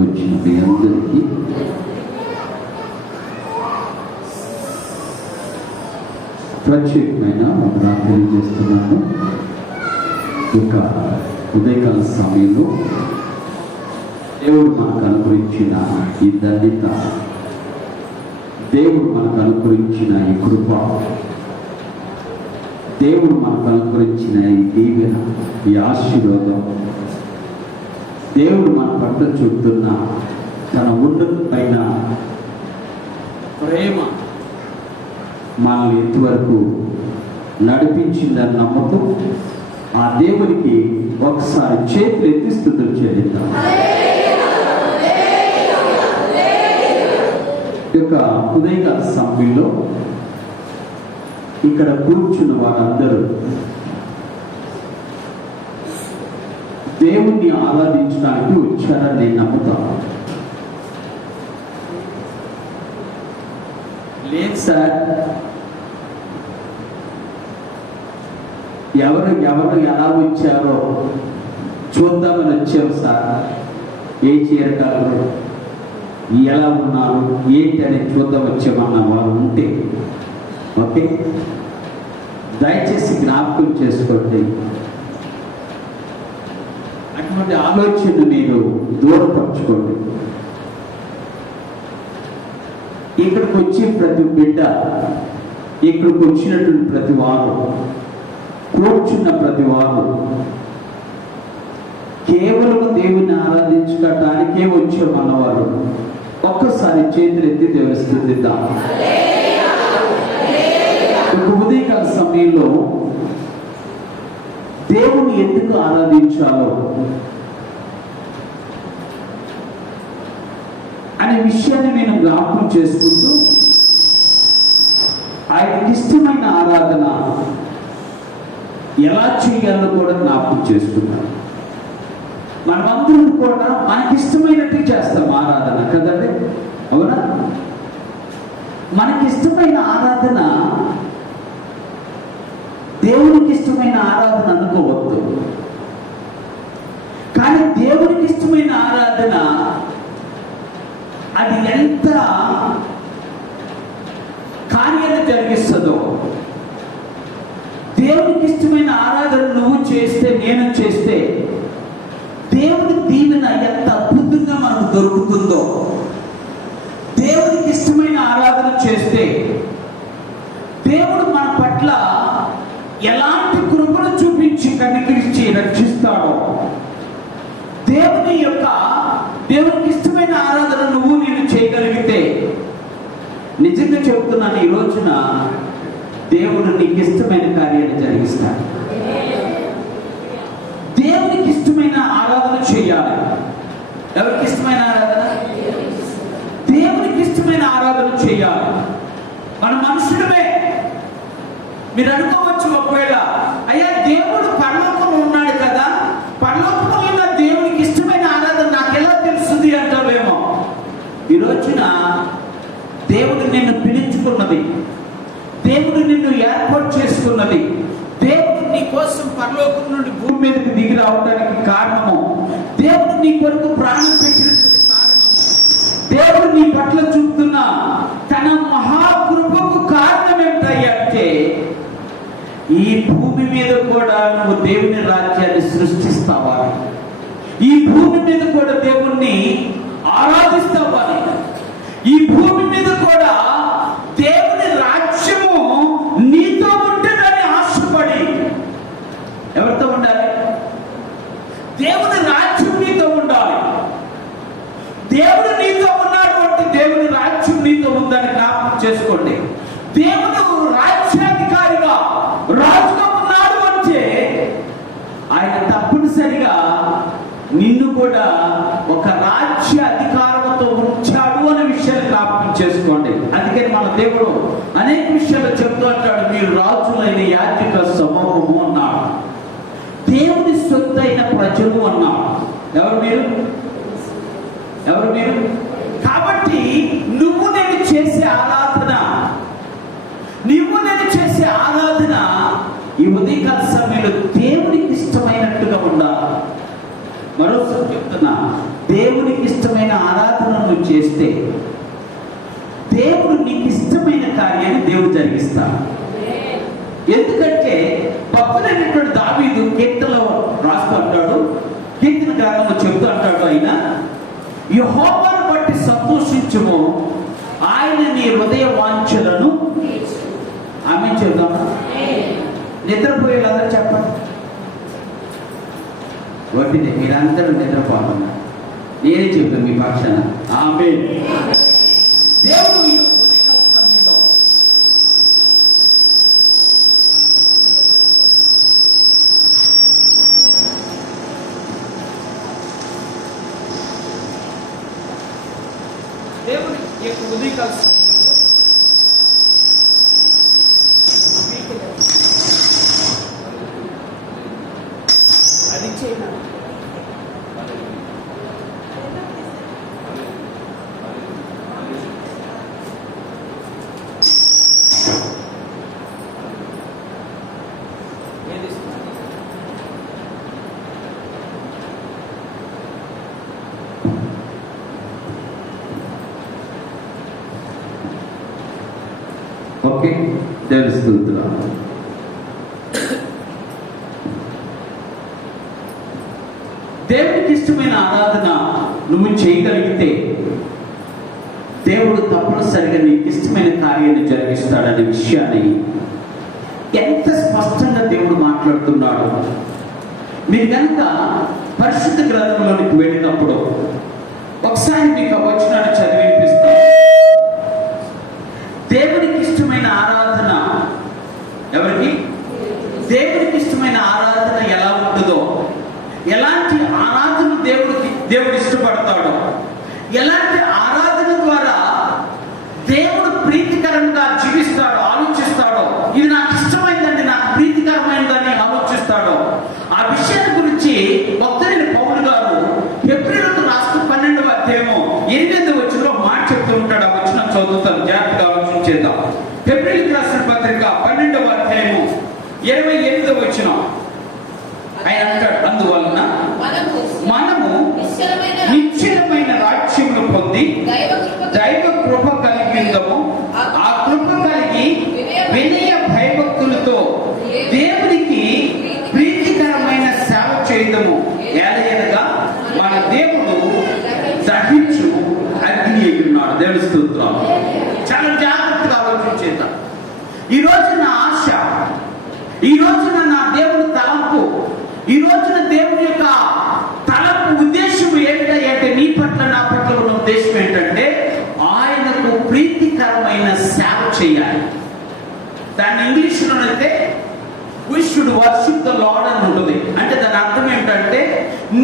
వచ్చిన మీ అందరికీ ప్రత్యేకమైన వందనాలు తెలియజేస్తున్నాను. ఇక ఉదయకాల సమయంలో దేవుడు మనకు అనుగ్రహించిన ఈ ధన్యత, దేవుడు మనకు అనుగ్రహించిన ఈ కృప, దేవుడు మనకు అనుగ్రహించిన ఈ దీవెన, ఈ ఆశీర్వాదం, దేవుడు మన పట్ల చూపుతున్న తన ఉన్నతమైన ప్రేమ మనల్ని ఇంతవరకు నడిపించిందని నమ్మకం ఆ దేవునికి ఒకసారి చేతులు ఎత్తి స్తుతులు చెల్లిద్దాం. ఈ యొక్క ఉదయకాల సమయంలో ఇక్కడ కూర్చున్న వారందరూ దేవుణ్ణి ఆరాధించడానికి వచ్చారని నేను నమ్ముతాను. లేదు సార్, ఎవరు ఎలా వచ్చారో చూద్దామని వచ్చారు సార్, ఏ చీరకాలు ఎలా ఉన్నారు ఏంటి అని చూద్దాం వచ్చామన్న వారు ఉంటే ఓకే, దయచేసి జ్ఞాపకం చేసుకోండి. అటువంటి ఆలోచన మీరు దూరపరచుకోండి. ఇక్కడికి వచ్చి ప్రతి బిడ్డ, ఇక్కడికి వచ్చినటువంటి ప్రతి వారు, కూర్చున్న ప్రతి వారు కేవలం దేవుని ఆరాధించుకోవటానికే వచ్చామన్నవారు ఒక్కసారి చేతులు ఎత్తి దేవుని స్తుతిద్దాం. ఉదయకాల సమయంలో దేవుని ఎందుకు ఆరాధించాలో అనే విషయాన్ని నేను జ్ఞాపకం చేసుకుంటూ ఆయనకి ఇష్టమైన ఆరాధన ఎలా చేయాలో కూడా జ్ఞాపకం చేసుకున్నాను. మనమందరం కూడా మనకిష్టమైనట్టు చేస్తాం ఆరాధన కదండి, అవునా? మనకిష్టమైన ఆరాధన దేవునికి ఇష్టమైన ఆరాధన అనుకోవద్దు. కానీ దేవునికి ఇష్టమైన ఆరాధన అది ఎంత కార్యాన్ని జరిగిస్తుందో, దేవునికి ఇష్టమైన ఆరాధన నువ్వు చేస్తే, నేను చేస్తే దేవుని దీవెన ఎంత అద్భుతంగా మనకు దొరుకుతుందో, దేవునికి ఇష్టమైన ఆరాధన చేస్తే దేవుడు మన పట్ల ఎలాంటి కృపను చూపించి కనికరించి రక్షిస్తాడో, దేవునికి ఇష్టమైన ఆరాధన నువ్వు నేను చేయగలిగితే, నిజంగా చెబుతున్నాను, ఈ రోజున దేవుడు నీకు ఇష్టమైన కార్యాన్ని జరిగిస్తాడు. దేవునికి ఇష్టమైన ఆరాధన చేయాలి. ఎవరికి ఇష్టమైన ఆరాధన? దేవునికి ఇష్టమైన ఆరాధన చేయాలి. మన మనుషులమే. మీరు అనుకోవచ్చు, ఒకవేళ అయ్యా దేవుడు పరలోకంలో ఉన్నాడు కదా, పరలోకంలో ఉన్న దేవునికి ఇష్టమైన ఆరాధన నాకు ఎలా తెలుస్తుంది అంటావేమో. ఈ రోజున దేవుడు నిన్ను పిలుచుకున్నది, దేవుడు నిన్ను ఏర్పాటు చేసుకున్నది, దేవుడు నీ కోసం పరలోకం నుండి భూమి మీదకి దిగి రావడానికి కారణము, దేవుడు నీ కొరకు ప్రాణం పెట్టినటువంటి కారణము, దేవుడు నీ పట్ల చూపుతున్న తన మహాకృపకు కారణం ఏమిటంటే, ఈ భూమి మీద కూడా నువ్వు దేవుని రాజ్యాన్ని సృష్టిస్తావా, ఈ భూమి మీద కూడా దేవుణ్ణి ఆరాధిస్తావా, ఈ భూమి మీద కూడా దేవుని రాజ్యము నీతో ఉంటుందని ఆశపడి, ఎవరితో ఉండాలి? దేవుని రాజ్యం నీతో ఉండాలి. దేవుడు నీతో ఉన్నాడు అంటే దేవుని రాజ్యం నీతో ఉందని జ్ఞాపకం చేసుకోండి. దేవుడు రాజ్యాధికారిగా, రాజుగా ఉన్నాడు అంటే ఆయన తప్పనిసరిగా నిన్ను కూడా ఒక రాజ్య అధికారంతో ఉంచాడు అనే విషయాన్ని జ్ఞాపకం చేసుకోండి. అందుకని మన దేవుడు అనేక విషయాలు చెప్తూ అంటాడు, మీరు రాజులైన యాజక సమూహము అన్నాడు, దేవుని సొత్తైన ప్రజలు అన్నాడు. ఎవరు మీరు? కాబట్టి నువ్వు నేను చేసే ఆరాధన, ఈ ఉదయకాల సమయంలో దేవునికి ఇష్టమైనట్టుగా ఉండాలి. మరోసారి చెప్తున్నా, దేవునికి ఇష్టమైన ఆరాధన నువ్వు చేస్తే దేవుడు నీకు ఇష్టమైన కార్యాన్ని దేవుడు జరిగిస్తాడు. ఎందుకంటే భక్తుడైనటువంటి దావీదు కీర్తనలో రాస్తూ అంటాడు, కీర్తన గ్రంథంలో చెబుతూ అంటాడు, ఆయన యెహోవాను బట్టి సంతోషించుము, ఆయన నీ హృదయ వాంఛలను. ఆమె చెబుతామా? నిద్రపోయేలాగా చెప్పండి. వడ్డీనే మీరందరూ నిద్రపోతున్నారు, నేనే చెబుతాను మీ పక్షాన. ఆమేన్. దేవుడు ఈ ఉదయకాల సమయంలో దేవుని ఈ ఉదయకాల సమయంలో అది చేయాలి. ఓకే, దేవుని స్తుతులు. దేవునికి ఇష్టమైన ఆరాధన నువ్వు చేయగలిగితే దేవుడు తప్పనిసరిగా నీకు ఇష్టమైన కార్యాన్ని జరిగిస్తాడనే విషయాన్ని ఎంత స్పష్టంగా దేవుడు మాట్లాడుతున్నాడు. మీరు కనుక పరిశుద్ధ గ్రంథంలోనికి వెళ్ళినప్పుడు ఒకసారి మీకు ఆ వచనాన్ని చదివి వినిపిస్తాను. దేవునికి ఇష్టమైన ఆరాధన ఎవరికి? దేవునికి ఇష్టమైన ఆరాధన ఎలా ఉంటుందో, ఎలాంటి ఆరాధన దేవుడు ఇష్టపడతాడో, ఎలాంటి ఆరాధన ద్వారా దేవుడు ప్రీతికరంగా జీవిస్తాడో, ఆలోచిస్తాడో, ఇది నాకు ఇష్టమైందండి, నాకు ప్రీతికరమైందని ఆలోచిస్తాడో, ఆ విషయాన్ని గురించి భక్తుడైన పౌలు గారు ఫిబ్రవరికి రాష్ట్ర 12వ అధ్యాయము 8వ వచనంలో మాట చెప్తూ ఉంటాడు. ఆ వచనం చదువుతాను, జాగ్రత్తగా ఆలోచించేద్దాం. ఫిబ్రవరికి రాసిన పత్రిక 12వ అధ్యాయము 28వ వచనం ఆయన అంటాడు, అందువలన మనము నిశ్చలమైన రాజ్యమును పొంది దైవ కృప కలిగిందము, ఆ కృప కలిగి వినయ భయభక్తులతో దేవునికి ప్రీతికరమైన సేవ చేయదము. ఏలయనగా మన దేవుడు దహించు అగ్ని అయి ఉన్నాడు. దేవుని స్తోత్రం. చాలా జాగ్రత్తగా ఆలోచించేద్దాం. ఈ రోజు నా ఆశ, ఈ రోజున నా దేవుని తలంపు, ఈ రోజున దేవుని యొక్క తలంపు ఉద్దేశం ఏంటంటే నీ పట్ల నా పట్ల ఉన్న ఉద్దేశం ఏంటంటే ఆయనకు ప్రీతికరమైన సేవ చేయాలి. దాన్ని ఇంగ్లీష్లోనైతే we should worship the Lord అని ఉంటుంది. అంటే దాని అర్థం ఏంటంటే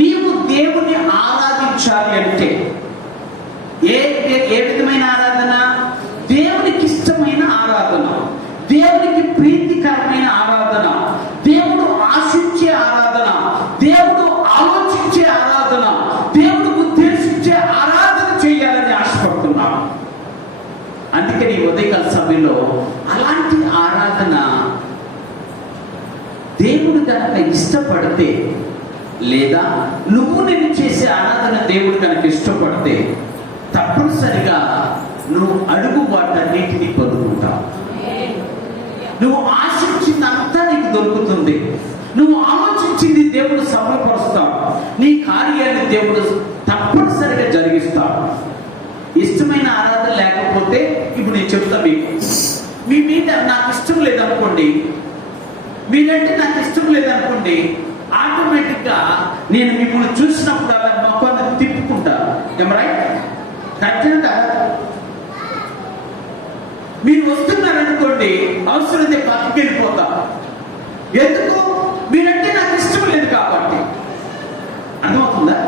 నీవు దేవుని ఆరాధించాలి. అంటే ఏ విధమైన ఆరాధన? దేవునికి ఇష్టమైన ఆరాధన, దేవునికి ప్రీతికరమైన ఆరాధన, దేవుడు ఆశించే ఆరాధన, దేవుడు ఆలోచించే ఆరాధన, దేవుడు ఉద్దేశించే ఆరాధన చేయాలని ఆశపడుతున్నాను. అందుకని ఉదయకాల సమయంలో అలాంటి ఆరాధన దేవుడు కనుక ఇష్టపడితే, లేదా నువ్వు నేను చేసే ఆరాధన దేవుడు కనుక ఇష్టపడితే తప్పనిసరిగా నువ్వు అడుగు వాటన్నిటినీ పొందుకుంటావు. నువ్వు ఆశించిందంతా నీకు దొరుకుతుంది. నువ్వు ఆలోచించింది దేవుడు సఫలపరుస్తాడు. నీ కార్యాన్ని దేవుడు తప్పనిసరిగా జరిగిస్తాడు. ఇష్టమైన ఆరాధన లేకపోతే ఇప్పుడు నేను చెప్తా మీకు, మీ మీద నాకు ఇష్టం లేదనుకోండి, మీరంటే నాకు ఇష్టం లేదనుకోండి, ఆటోమేటిక్గా నేను మిమ్మల్ని చూసినప్పుడు అలా మొక్కను తిప్పుకుంటా. రైట్? ఖచ్చితంగా మీరు వస్తున్నారనుకోండి, అవసరమైతే పక్కకి వెళ్ళిపోతా. ఎందుకు? మీరంటే నాకు ఇష్టం లేదు కాబట్టి. అర్థమవుతుందా?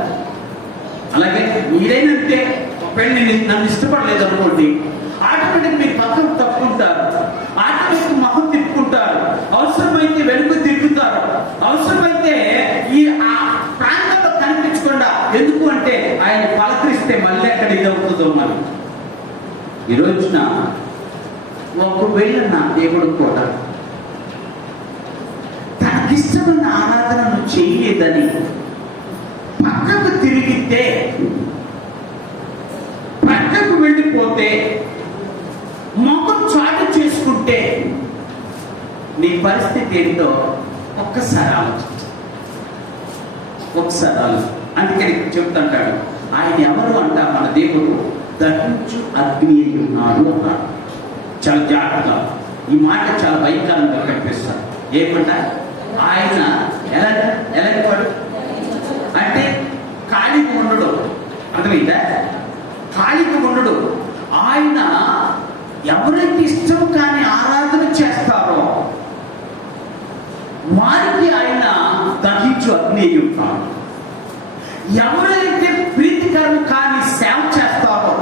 అలాగే మీరేనంటే ఒకవేళ నన్ను ఇష్టపడలేదు అనుకోండి, ఆటోమేటిక్ మీరు పక్కకు తప్పుకుంటారు, ఆటోమేటిక్ మొహం తిప్పుకుంటారు, అవసరమైతే వెనుక తిరుగుతారు, అవసరమైతే ఈ ఆ ప్రాంతంలో కనిపించకుండా. ఎందుకు అంటే ఆయన పలకరిస్తే మళ్ళీ అక్కడ ఇది అవుతుందో. మరి ఈ రోజున ఒకవేళ నా దేవుడు కూడా తనకిష్టమైన ఆరాధనను చేయలేదని పక్కకు తిరిగితే నీ పరిస్థితి ఏంటో ఒక్కసారి ఆలోచించు. అందుకని చెప్తుంటాడు, ఆయన ఎవరు అంట, మన దేవుడు దహించు అగ్ని అయి ఉన్నాడు అన్నాడు. చాలా జాగ్రత్త, ఈ మాట చాలా భయంకరంగా కనిపిస్తాడు. ఏమంట, ఆయన ఎలాంటివాడు అంటే ఖాళీగా ఉండడు. అర్థమైందా? ఖాళీగా ఉండడు. ఆయన ఎవరికి ఇష్టం కానీ ఆరాధన చేస్తారో వారికి ఆయన దహించు అగ్ని అయి ఉంటాడు. ఎవరైతే ప్రీతికరం కానీ సేవ చేస్తారో,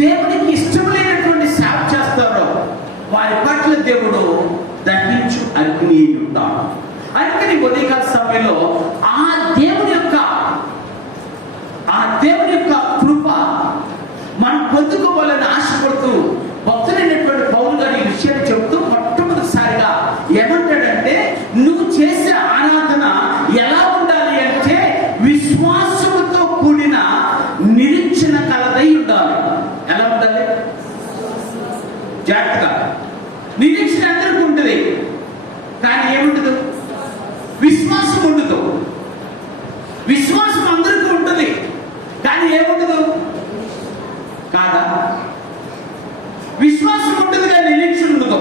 దేవునికి ఇష్టం లేనటువంటి సేవ చేస్తారో వారి పట్ల దేవుడు దహించు అగ్ని అయి ఉంటాడు. అందుకని ఉదయకాల సమయంలో ఆ దేవుని యొక్క కృప మనం పొందుకోవాలని ఆశపడుతూ భక్తులైనటువంటి పౌలు గారు ఈ విషయాన్ని చెబుతూ మొట్టమొదటిసారిగా ఏమంటాడంటే, నువ్వు చేసే ఆరాధన ఎలా ఉండాలి అంటే విశ్వాసంతో కూడిన నిరీక్షణ కలదై ఉండాలి. ఎలా ఉండాలి? జాగ్రత్తగా. నిరీక్షణ అందరికీ ఉంటుంది, కానీ ఏముండదు? విశ్వాసం ఉండదు. విశ్వాసం అందరికీ ఉంటుంది, కానీ ఏముండదు? కాదా? విశ్వాసం ఉంటుంది కానీ నిరీక్షణ ఉండదు.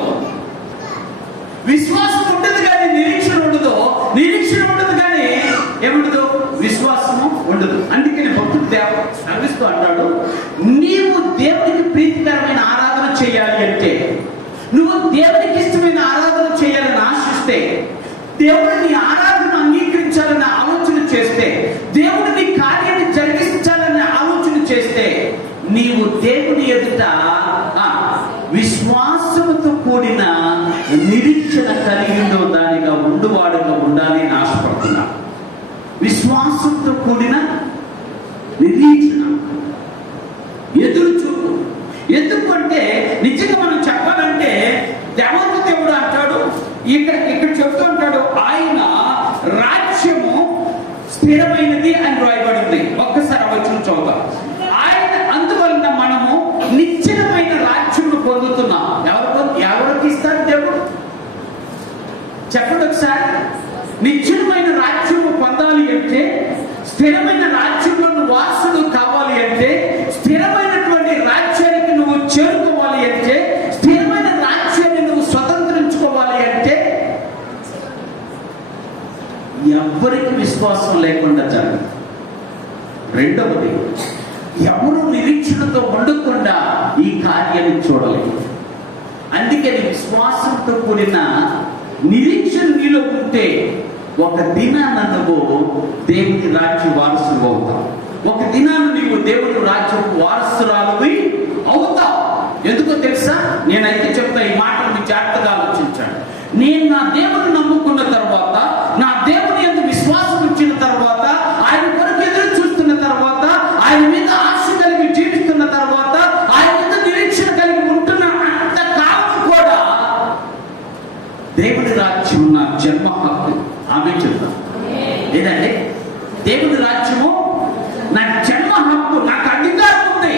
విశ్వాసం ఉంటుంది కానీ నిరీక్షణ ఉండదు. నిరీక్షణ ఉండదు కానీ ఏముండదు? విశ్వాసము ఉండదు. అందుకని భక్తుడు సెలవిస్తూ అంటాడు, నీవు దేవునికి ప్రీతికరమైన ఆరాధన చేయాలి అంటే, నువ్వు దేవునికి ఇష్టమైన ఆరాధన చేయాలని ఆశిస్తే, దేవుడు నీ ఆరాధన అంగీకరించాలని ఆలోచన చేస్తే, దేవుడు నీ కార్యాన్ని జరిగించాలని ఆలోచన చేస్తే, నీవు దేవుని ఎదుట విశ్వాసముతో కూడిన నిరీక్షణ కలిగిందో దానిగా ఉండువాడుగా ఉండాలి అని ఆశపడుతున్నా. విశ్వాసంతో కూడిన నిరీక్షణ, ఎదురు చూపు. ఎందుకంటే నిజంగా మనం చెప్పాలంటే దేవుడు అంటాడు, ఇక్కడ చెప్తూ ఉంటాడు, ఆయన రాజ్యము స్థిరమైనది అని రాయబడింది. ఒక్కసారి వచ్చిన చదువుతాం. ఆయన అందువలన మనము నిశ్చలమైన రాజ్యమును పొందుతున్నాం. ఎవరికి ఇస్తాడు దేవుడు? చెప్పండి ఒకసారి. నిశ్చలమైన రాజ్యము పొందాలి అంటే, స్థిరమైన రాజ్యంలో నువ్వు వారసుడు కావాలి అంటే, స్థిరమైనటువంటి రాజ్యానికి నువ్వు చేరుకోవాలి అంటే, స్థిరమైన రాజ్యాన్ని నువ్వు స్వతంత్రించుకోవాలి అంటే, ఎవరికి విశ్వాసం లేకుండా జరగదు. రెండవది, ఎవరు నిరీక్షణతో ఉండకుండా ఈ కార్యాన్ని చూడలేదు. అందుకని విశ్వాసంతో కూడిన నిరీక్షణ నీలో ఉంటే ఒక దినాన నువ్వు దేవుని రాజ్య వారసులు అవుతావు. ఒక దినాన నీవు దేవుని రాజ్యపు వారసురాలువి అవుతావు. ఎందుకో తెలుసా? నేనైతే చెప్తా, ఈ మాటలు మీ జాగ్రత్తగా ఆలోచించాను. నేను నా దేవుని నమ్ముకున్న తర్వాత, నా దేవుని యందు విశ్వాసం ఇచ్చిన తర్వాత, ఆయన కొరకు ఎదురు చూస్తున్న తర్వాత, ఆయన మీద ఆశ కలిగి జీవిస్తున్న తర్వాత, ఆయన మీద నిరీక్షణ కలిగి ఉంటున్న అంత కాలం కూడా దేవుని రాజ్యం నా జన్మ హక్కు. ఆమె చెప్తాను లేదండి, దేవుని రాజ్యము నా జన్మ హక్కు. నాకు అధికారం ఉంది,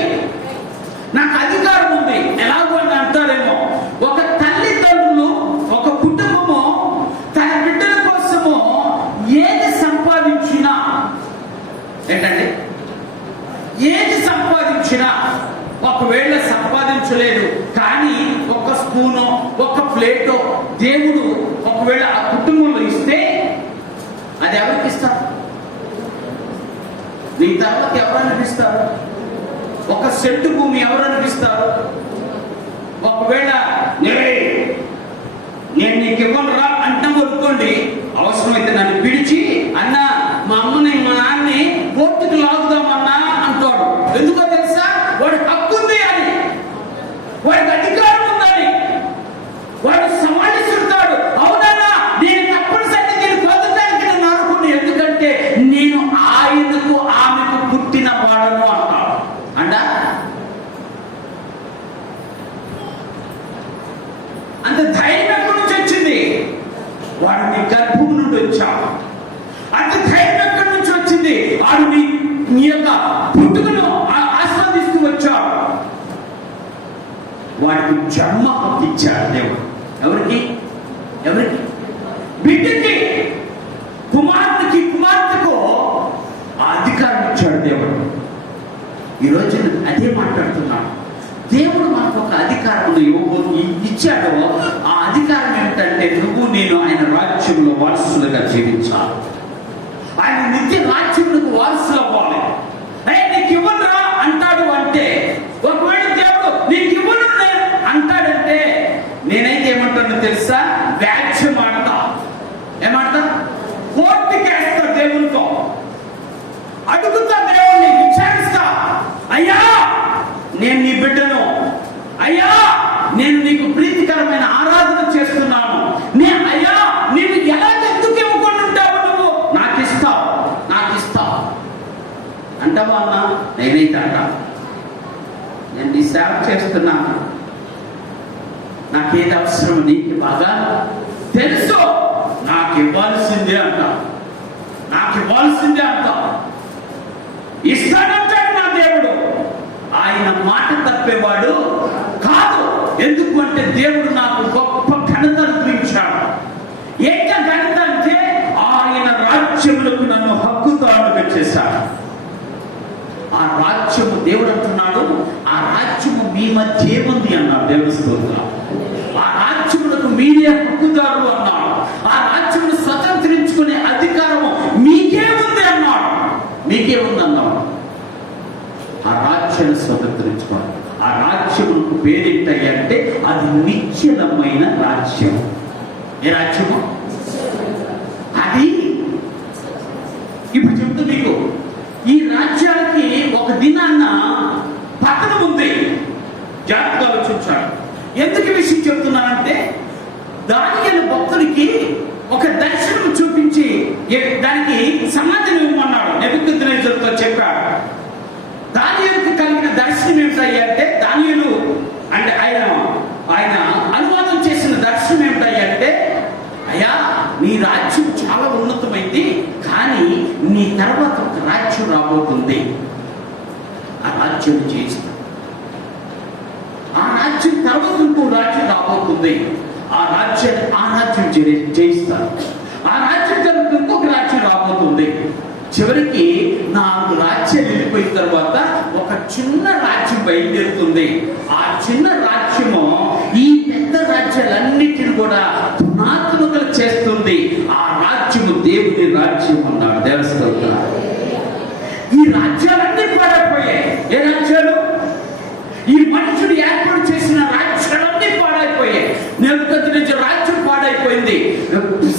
నాకు అధికారం ఉంది. ఎలాగో అని అంటారేమో, ఒక తల్లిదండ్రులు, ఒక కుటుంబము తన బిడ్డల కోసము ఏది సంపాదించినా, ఏంటండి, ఏది సంపాదించినా, ఒకవేళ సంపాదించలేదు కానీ ఒక స్పూనో ఒక ప్లేటో దేవుడు ఒకవేళ ఆ కుటుంబంలో ఇస్తే, అది ఎవరికి ఇస్తారు? నీ తర్వాత ఎవరు అనిపిస్తారు? ఒక సెంటు భూమి ఎవరు అనిపిస్తారు? ఒకవేళ నేను నీకు ఇవ్వను రా అంటాం అనుకోండి, అవసరమైతే నన్ను పిలిచి, అన్న మా అమ్మని మా నాన్నని కోర్టుకు లాగుదామన్నా అంటాడు. ఎందుకో తెలుసా? వాడి హక్కు ఉంది అని, వాడికి అధికారం ఉందని, వాడు సమాధిస్తాడు. అవునన్నా, నేను తప్పనిసరి నేను పొందడానికి నేను అనుకున్నాను, ఎందుకంటే నేను ఆయనకు ఆమెకు పుట్టిన వాడను అంటాడు. అంట అంత ధైర్యం ఎక్కడి నుంచి వచ్చింది? వాడు నీ గర్భం నుండి వచ్చాడు. అంత ధైర్యం ఎక్కడి నుంచి వచ్చింది? వాడు నీ యొక్క పుట్టుకను ఆస్వాదిస్తూ వచ్చాడు. వాడికి జన్మ హక్కు ఇచ్చాడు దేవుడు. ఎవరికి? ఎవరికి? బిడ్డకి, కుమారుడికి, కుమార్తెకు ఆ అధికారం ఇచ్చాడు దేవుడు. ఈరోజు అదే మాట్లాడుతున్నాడు. దేవుడు మనకు ఒక అధికారం ఇచ్చాడు. ఆ అధికారం ఏమిటంటే నువ్వు నేను ఆయన రాజ్యంలో వారసులుగా జీవించాలి. ఆయన నిత్య రాజ్యములకు వారసులు అవ్వాలి. నీకు ఇవ్వనురా అంటాడు అంటే, ఒకవేళ దేవుడు నీకు ఇవ్వను అంటాడంటే నేనైతే ఏమంటాను తెలుసా? వ్యాజ్యం ఆడతా. ఏమంటా? కోర్టుకేస్తా, దేవునితో అడుగుతా, దేవుణ్ణి విచారిస్తా. అయ్యా నేను నీ బిడ్డను, అయ్యా నేను నీకు ప్రీతికరమైన ఆరాధన చేస్తున్నాను, అయ్యా నీవు ఎలా ఎందుకు ఇవ్వకుండా ఉంటావు? నువ్వు నాకు ఇస్తావు అంటావా అన్నా? నేనైతే అంటా, నేను నీ సేవ చేస్తున్నాను, నాకేది అవసరం నీకు బాగా తెలుసు, నాకు ఇవ్వాల్సిందే అంటా. ఇస్తానంటాడు నా దేవుడు. ఆయన మాట తప్పేవాడు కాదు. ఎందుకు అంటే దేవుడు నాకు గొప్ప ఘనత అనుగ్రహించాడు. ఏంట ఘనత అంటే ఆయన రాజ్యములకు నన్ను హక్కుదారుగా చేశాడు. ఆ రాజ్యము దేవుడు అంటున్నాడు, ఆ రాజ్యము మీ మధ్య ఉంది అన్నాడు. దేవుడు స్తోత్రం. ఆ రాజ్యములకు మీరే హక్కుదారులు అన్నాడు. ఆ రాజ్యమును స్వతంత్రించుకునే అధికారము మీకే ఉంది అన్నాడు. ఆ రాజ్యాన్ని స్వతంత్రించుకోవాలి. ఆ రాజ్యములకు పేరేంటంటే అది నిశ్చలమైన రాజ్యం. ఏ రాజ్యము అది? ఇప్పుడు చెప్తూ మీకు, ఈ రాజ్యానికి ఒక దినాన్న పతనం ఉంది. జాగ్రత్తగా ఆలోచించాడు. ఎందుకు విషయం చెప్తున్నానంటే, దానియేలు భక్తుడికి ఒక దర్శనం చూపించి దానికి సమాధానం ఇవ్వమన్నాడు. నెబుకద్నెజరుతో చెప్పాడు. దానియేలుకి కలిగిన దర్శనం ఏమిటంటే, దానియేలు అంటే ఆయన అనువాదం చేసిన దర్శనం ఏమిటంటే, అయ్యా నీ రాజ్యం చాలా ఉన్నతమైంది, కానీ నీ తర్వాత ఒక రాజ్యం రాబోతుంది. ఆ రాజ్యం చేస్తా. ఆ రాజ్యం తర్వాత ఇంకో రాజ్యం రాబోతుంది. ఆ రాజ్యం చేయిస్తారు. ఆ రాజ్యం తర్వాత ఇంకొక రాజ్యం రాబోతుంది. చివరికి 4 రాజ్యాలు వెళ్ళిపోయిన తర్వాత ఒక చిన్న రాజ్యం బయలుదేరుతుంది. ఆ చిన్న రాజ్యము ఈ పెద్ద రాజ్యాలన్నిటిని కూడా పునాత్మకలు చేస్తుంది. ఆ రాజ్యము దేవుని రాజ్యం అన్నాడు. దేవస్థానం. ఈ రాజ్యాలన్నీ పాడైపోయాయి. ఏ రాజ్యాలు? ఈ మనుషుడు ఏర్పాటు చేసిన రాజ్యాలన్నీ పాడైపోయాయి. నెబుకద్నెజరు రాజ్యం పాడైపోయింది.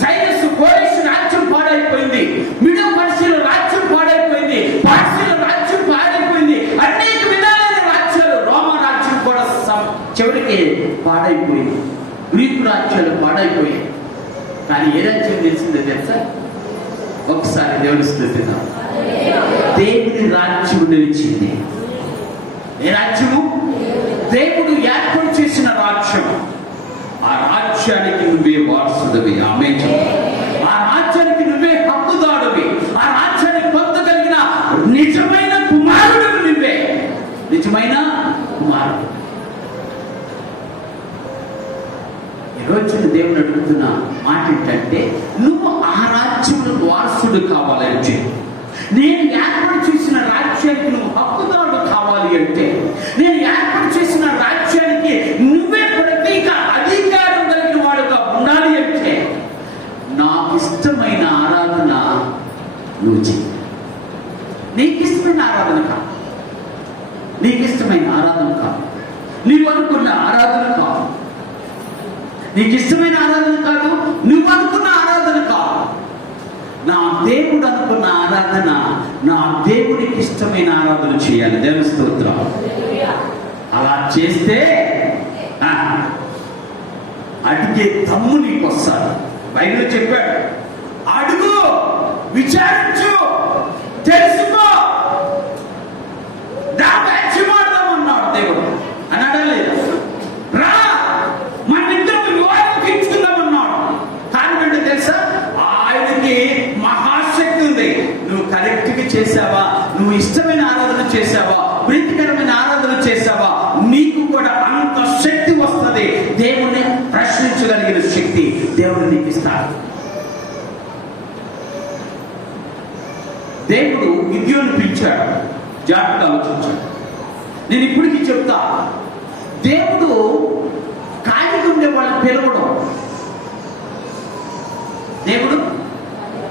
సైరస్ కోరెషు రాజ్యం పాడైపోయింది. మీడో పర్షియా రాజ్యం పాడైపోయింది. పార్సీల రాజ్యం పాడైపోయింది. అనేక విధాలైన రాజ్యాలు, రోమా రాజ్యం కూడా చివరికి పాడైపోయింది. గ్రీకు రాజ్యాలు పాడైపోయాయి. కానీ ఏ రాజ్యం తెలిసిందో తెలుసా? ఒకసారి దేవుని స్తుతిద్దాం. దేవుని రాజ్యం నిలిచింది. ఏ రాజ్యము? దేవుడు ఏర్పాటు చేసిన రాజ్యం. ఆ రాజ్యానికి నువ్వే వారసుడివి. ఆమేన్. ఆ రాజ్యానికి నువ్వే హక్కుదారుడివి. ఆ రాజ్యాన్ని పొందగలిగిన నిజమైన కుమారుడు నువ్వే. నిజమైన కుమారుడు. ఈరోజు దేవుడు అడుగుతున్న మాట ఏంటంటే, నువ్వు ఆ రాజ్యంలో వారసుడు కావాలంటే, నేను ఏర్పాటు చేసిన రాజ్యానికి నువ్వు హక్కుదారుడు కావాలి అంటే, నేను ఏర్పాటు చేసిన రాజ్యానికి నువ్వే ప్రతీక అధికారం కలిగిన వాడుగా ఉండాలి అంటే, నాకు ఇష్టమైన ఆరాధన నువ్వు చెయ్యి. నీకు ఇష్టమైన ఆరాధన కాదు, నీకు ఇష్టమైన ఆరాధన కాదు, నీవు అనుకున్న ఆరాధన కాదు, నీకు ఇష్టమైన ఆరాధన కాదు, నువ్వు అనుకున్న ఆరాధన కాదు. నా దేవుడు అనుకున్న ఆరాధన, నా దేవుడికి ఇష్టమైన ఆరాధన చేయాలి. దేవుని స్తోత్రం. అలా చేస్తే అడిగే దమ్ము నీకు వస్తాడు. బైబిల్ చెప్పాడు, అడుగు, విచారించు, తెలుసుకో, దాచిమాడదామన్నాడు దేవుడు. అన్నాడా లేదా? రా మన ఇద్దరు వివాహం తీర్చుకుందామన్నాడు. కారణం ఏంటో తెలుసా? ఆయనకి మహాశక్తి ఉంది. నువ్వు కరెక్ట్ గా చేసావా, నువ్వు ఇష్టమైన ఆరాధన చేసావా, ప్రీతికరమైన ఆరాధన చేసావా, నీకు కూడా అంత శక్తి వస్తుంది. దేవుణ్ణి ప్రశ్నించగలిగిన శక్తి దేవుడు దేవుడు గిద్యోను పిలిచాడు. జాగ్రత్తగా ఆలోచించాడు. నేను ఇప్పటికీ చెప్తా, దేవుడు ఖాళీగా ఉండే వాళ్ళని పిలవడం, దేవుడు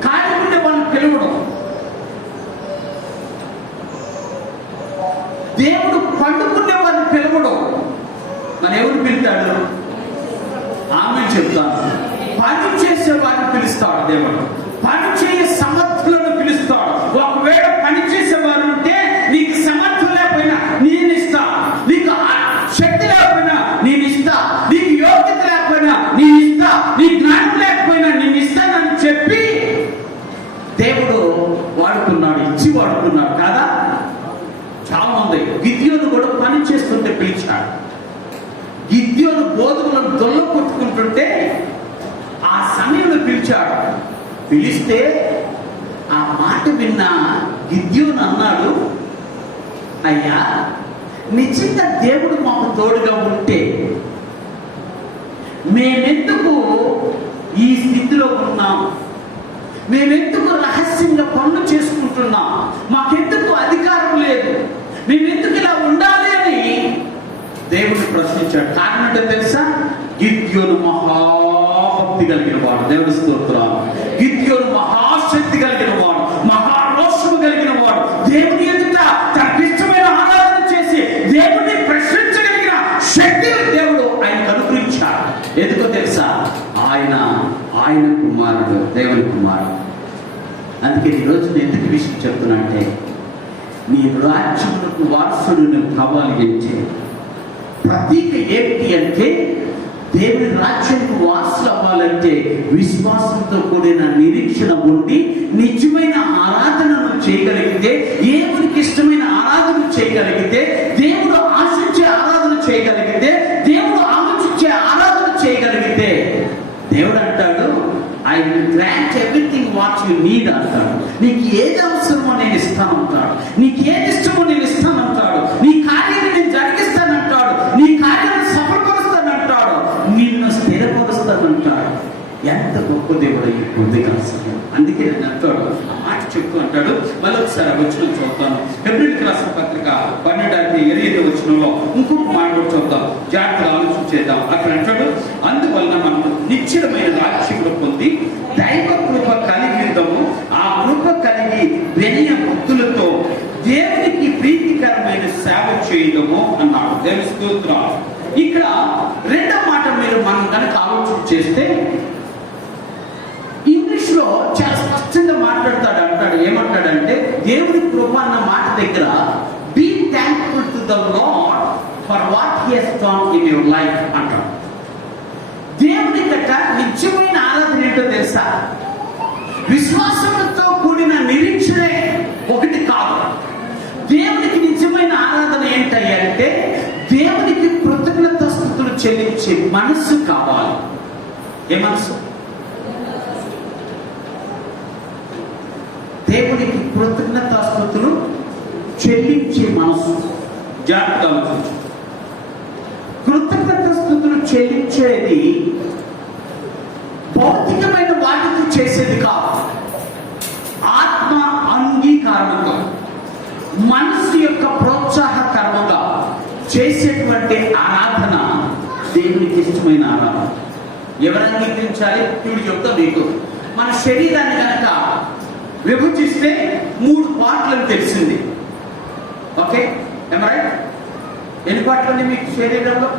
ఖాళీగా ఉండే వాళ్ళని పిలవడం, దేవుడు పండుకునే వారిని పిలవడం. మన ఎవరు పిలుతాడు? ఆమె చెప్తాను, పని చేసే వారిని పిలుస్తాడు దేవుడు. పని చేయ సమర్థులను పిలుస్తాడు. ఒకవేళ పని చేసేవారు ఉంటే నీకు సమర్థం లేకపోయినా నేను ఇస్తా, నీకు శక్తి లేకపోయినా నేను ఇస్తా, నీకు యోగ్యత లేకపోయినా నేను ఇస్తా, నీ జ్ఞానం లేకపోయినా నేను ఇస్తానని చెప్పి దేవుడు వాడుకున్నాడు, ఇచ్చి వాడుకున్నాడు కదా. చాలా మంది గిద్యోను కూడా పని చేస్తుంటే పిలిచాడు. గిద్యోను గోధుమలను దొల్ల కొట్టుకుంటుంటే ఆ సమయంలో పిలిచాడు. పిలిస్తే ఆ మాట విన్న గిద్యోను అన్నాడు, అయ్యా నిజంగా దేవుడు మాకు తోడుగా ఉంటే మేమెందుకు ఈ స్థితిలో ఉన్నాం? మేమెందుకు రహస్యంగా పనులు చేసుకుంటున్నాం? మాకెందుకు అధికారం లేదు? మేమెందుకు ఇలా ఉండాలి అని దేవుడు ప్రశ్నించాడు. కారణం అంటే తెలుసా? గిద్యోను మహాభక్తి కలిగిన వాడు. దేవుడి స్తోత్రం. గిద్యోను మహాశక్తి కలిగిన వాడు, మహారోషము కలిగిన వాడు. దేవుని ఎదుట తనకి ఇష్టమైన ఆరాధన చేసి దేవుడిని ప్రశ్నించగలిగిన శక్తిని దేవుడు ఆయనకు అనుగ్రహించాడు. ఎందుకో తెలుసా? ఆయన కుమారుడు, దేవుని కుమారుడు. అందుకే ఈరోజు నేను ఎందుకు విషయం చెప్తున్నా అంటే, నీ రాజ్యములకు వారసుడు నువ్వు కావాలి అంటే ప్రతీక ఏంటి అంటే, దేవుని రాజ్యానికి వారసులు అవ్వాలంటే విశ్వాసంతో కూడిన నిరీక్షణ ఉండి నిజమైన ఆరాధనను చేయగలిగితే, దేవునికి ఇష్టమైన ఆరాధన చేయగలిగితే, దేవుడు ఆశించే ఆరాధన చేయగలిగితే, దేవుడు ఆలోచించే ఆరాధన చేయగలిగితే, దేవుడు అంటాడు, I will grant everything what you need అంటాడు. నీకు ఏది అవసరమో నేను ఇస్తానంటాడు. నీకు ఏది ఇష్టమో నేను ఇస్తానంటాడు. నీ కార్యాన్ని నేను జరిగిస్తానంటాడు. నీ కార్యాన్ని సఫలపరుస్తానంటాడు. నిన్ను స్థిరపరుస్తానంటాడు. ఎంత గొప్ప దేవుడు ఈ పొందికాల్సింది. అందుకే నేను అంటాడు, ఆ మాట చెప్తూ అంటాడు. మళ్ళీ ఒకసారి వచ్చిన చూద్దాం. ఫిబ్రవరికి రాసిన పత్రిక 12:8 వచనంలో ఇంకొక మాట కూడా చూద్దాం. జాగ్రత్తగా ఆలోచించేద్దాం. అక్కడ అంటాడు, అందువలన మనం నిశ్చలమైన రాజ్యములు పొంది దైవ కృప కలిగి ఉందాము. ఆ కృప కలిగి వినయ భక్తులతో దేవునికి ప్రీతికరమైన సేవ చేయడము అన్నాడు. దేవుని స్తోత్రం. ఇక్కడ రెండో మాట మనం కనుక ఆలోచన చేస్తే, ఇంగ్లీష్ లో చాలా స్పష్టంగా మాట్లాడతాడు. అంటాడు, ఏమంటాడంటే, దేవుని కృప అన్న మాట దగ్గర be thankful to the lord for what he has done in your life అంటాడు. దేవుని గట్ట నిజమైన ఆరాధన ఏంటో తెలుసా? విశ్వాసంతో కూడిన నిరీక్షణే ఒకటి కాదు. దేవునికి నిజమైన ఆరాధన ఏంటంటే, దేవునికి కృతజ్ఞతాస్తుతులు చెల్లించే మనస్సు కావాలి. ఏ మనసు? దేవునికి కృతజ్ఞతాస్తుతులు చెల్లించే మనసు. జాగ్రత్తగా కృతజ్ఞతాస్తుతులు చెల్లించేది భౌతికమైన వాటికి చేసేది కాదు. ఆత్మ అంగీకారంతో, మనసు యొక్క ప్రోత్సాహకరంగా చేసేటువంటి ఆరాధన దేవునికి ఇష్టమైన ఆరాధన. ఎవరు అంగీకరించాలి? ఇప్పుడు చెప్తా మీకు. మన శరీరాన్ని కనుక విభజిస్తే 3 పార్ట్లని తెలిసింది. Okay, right? ఎన్ని పార్ట్లు ఉంది మీకు శరీరంలో?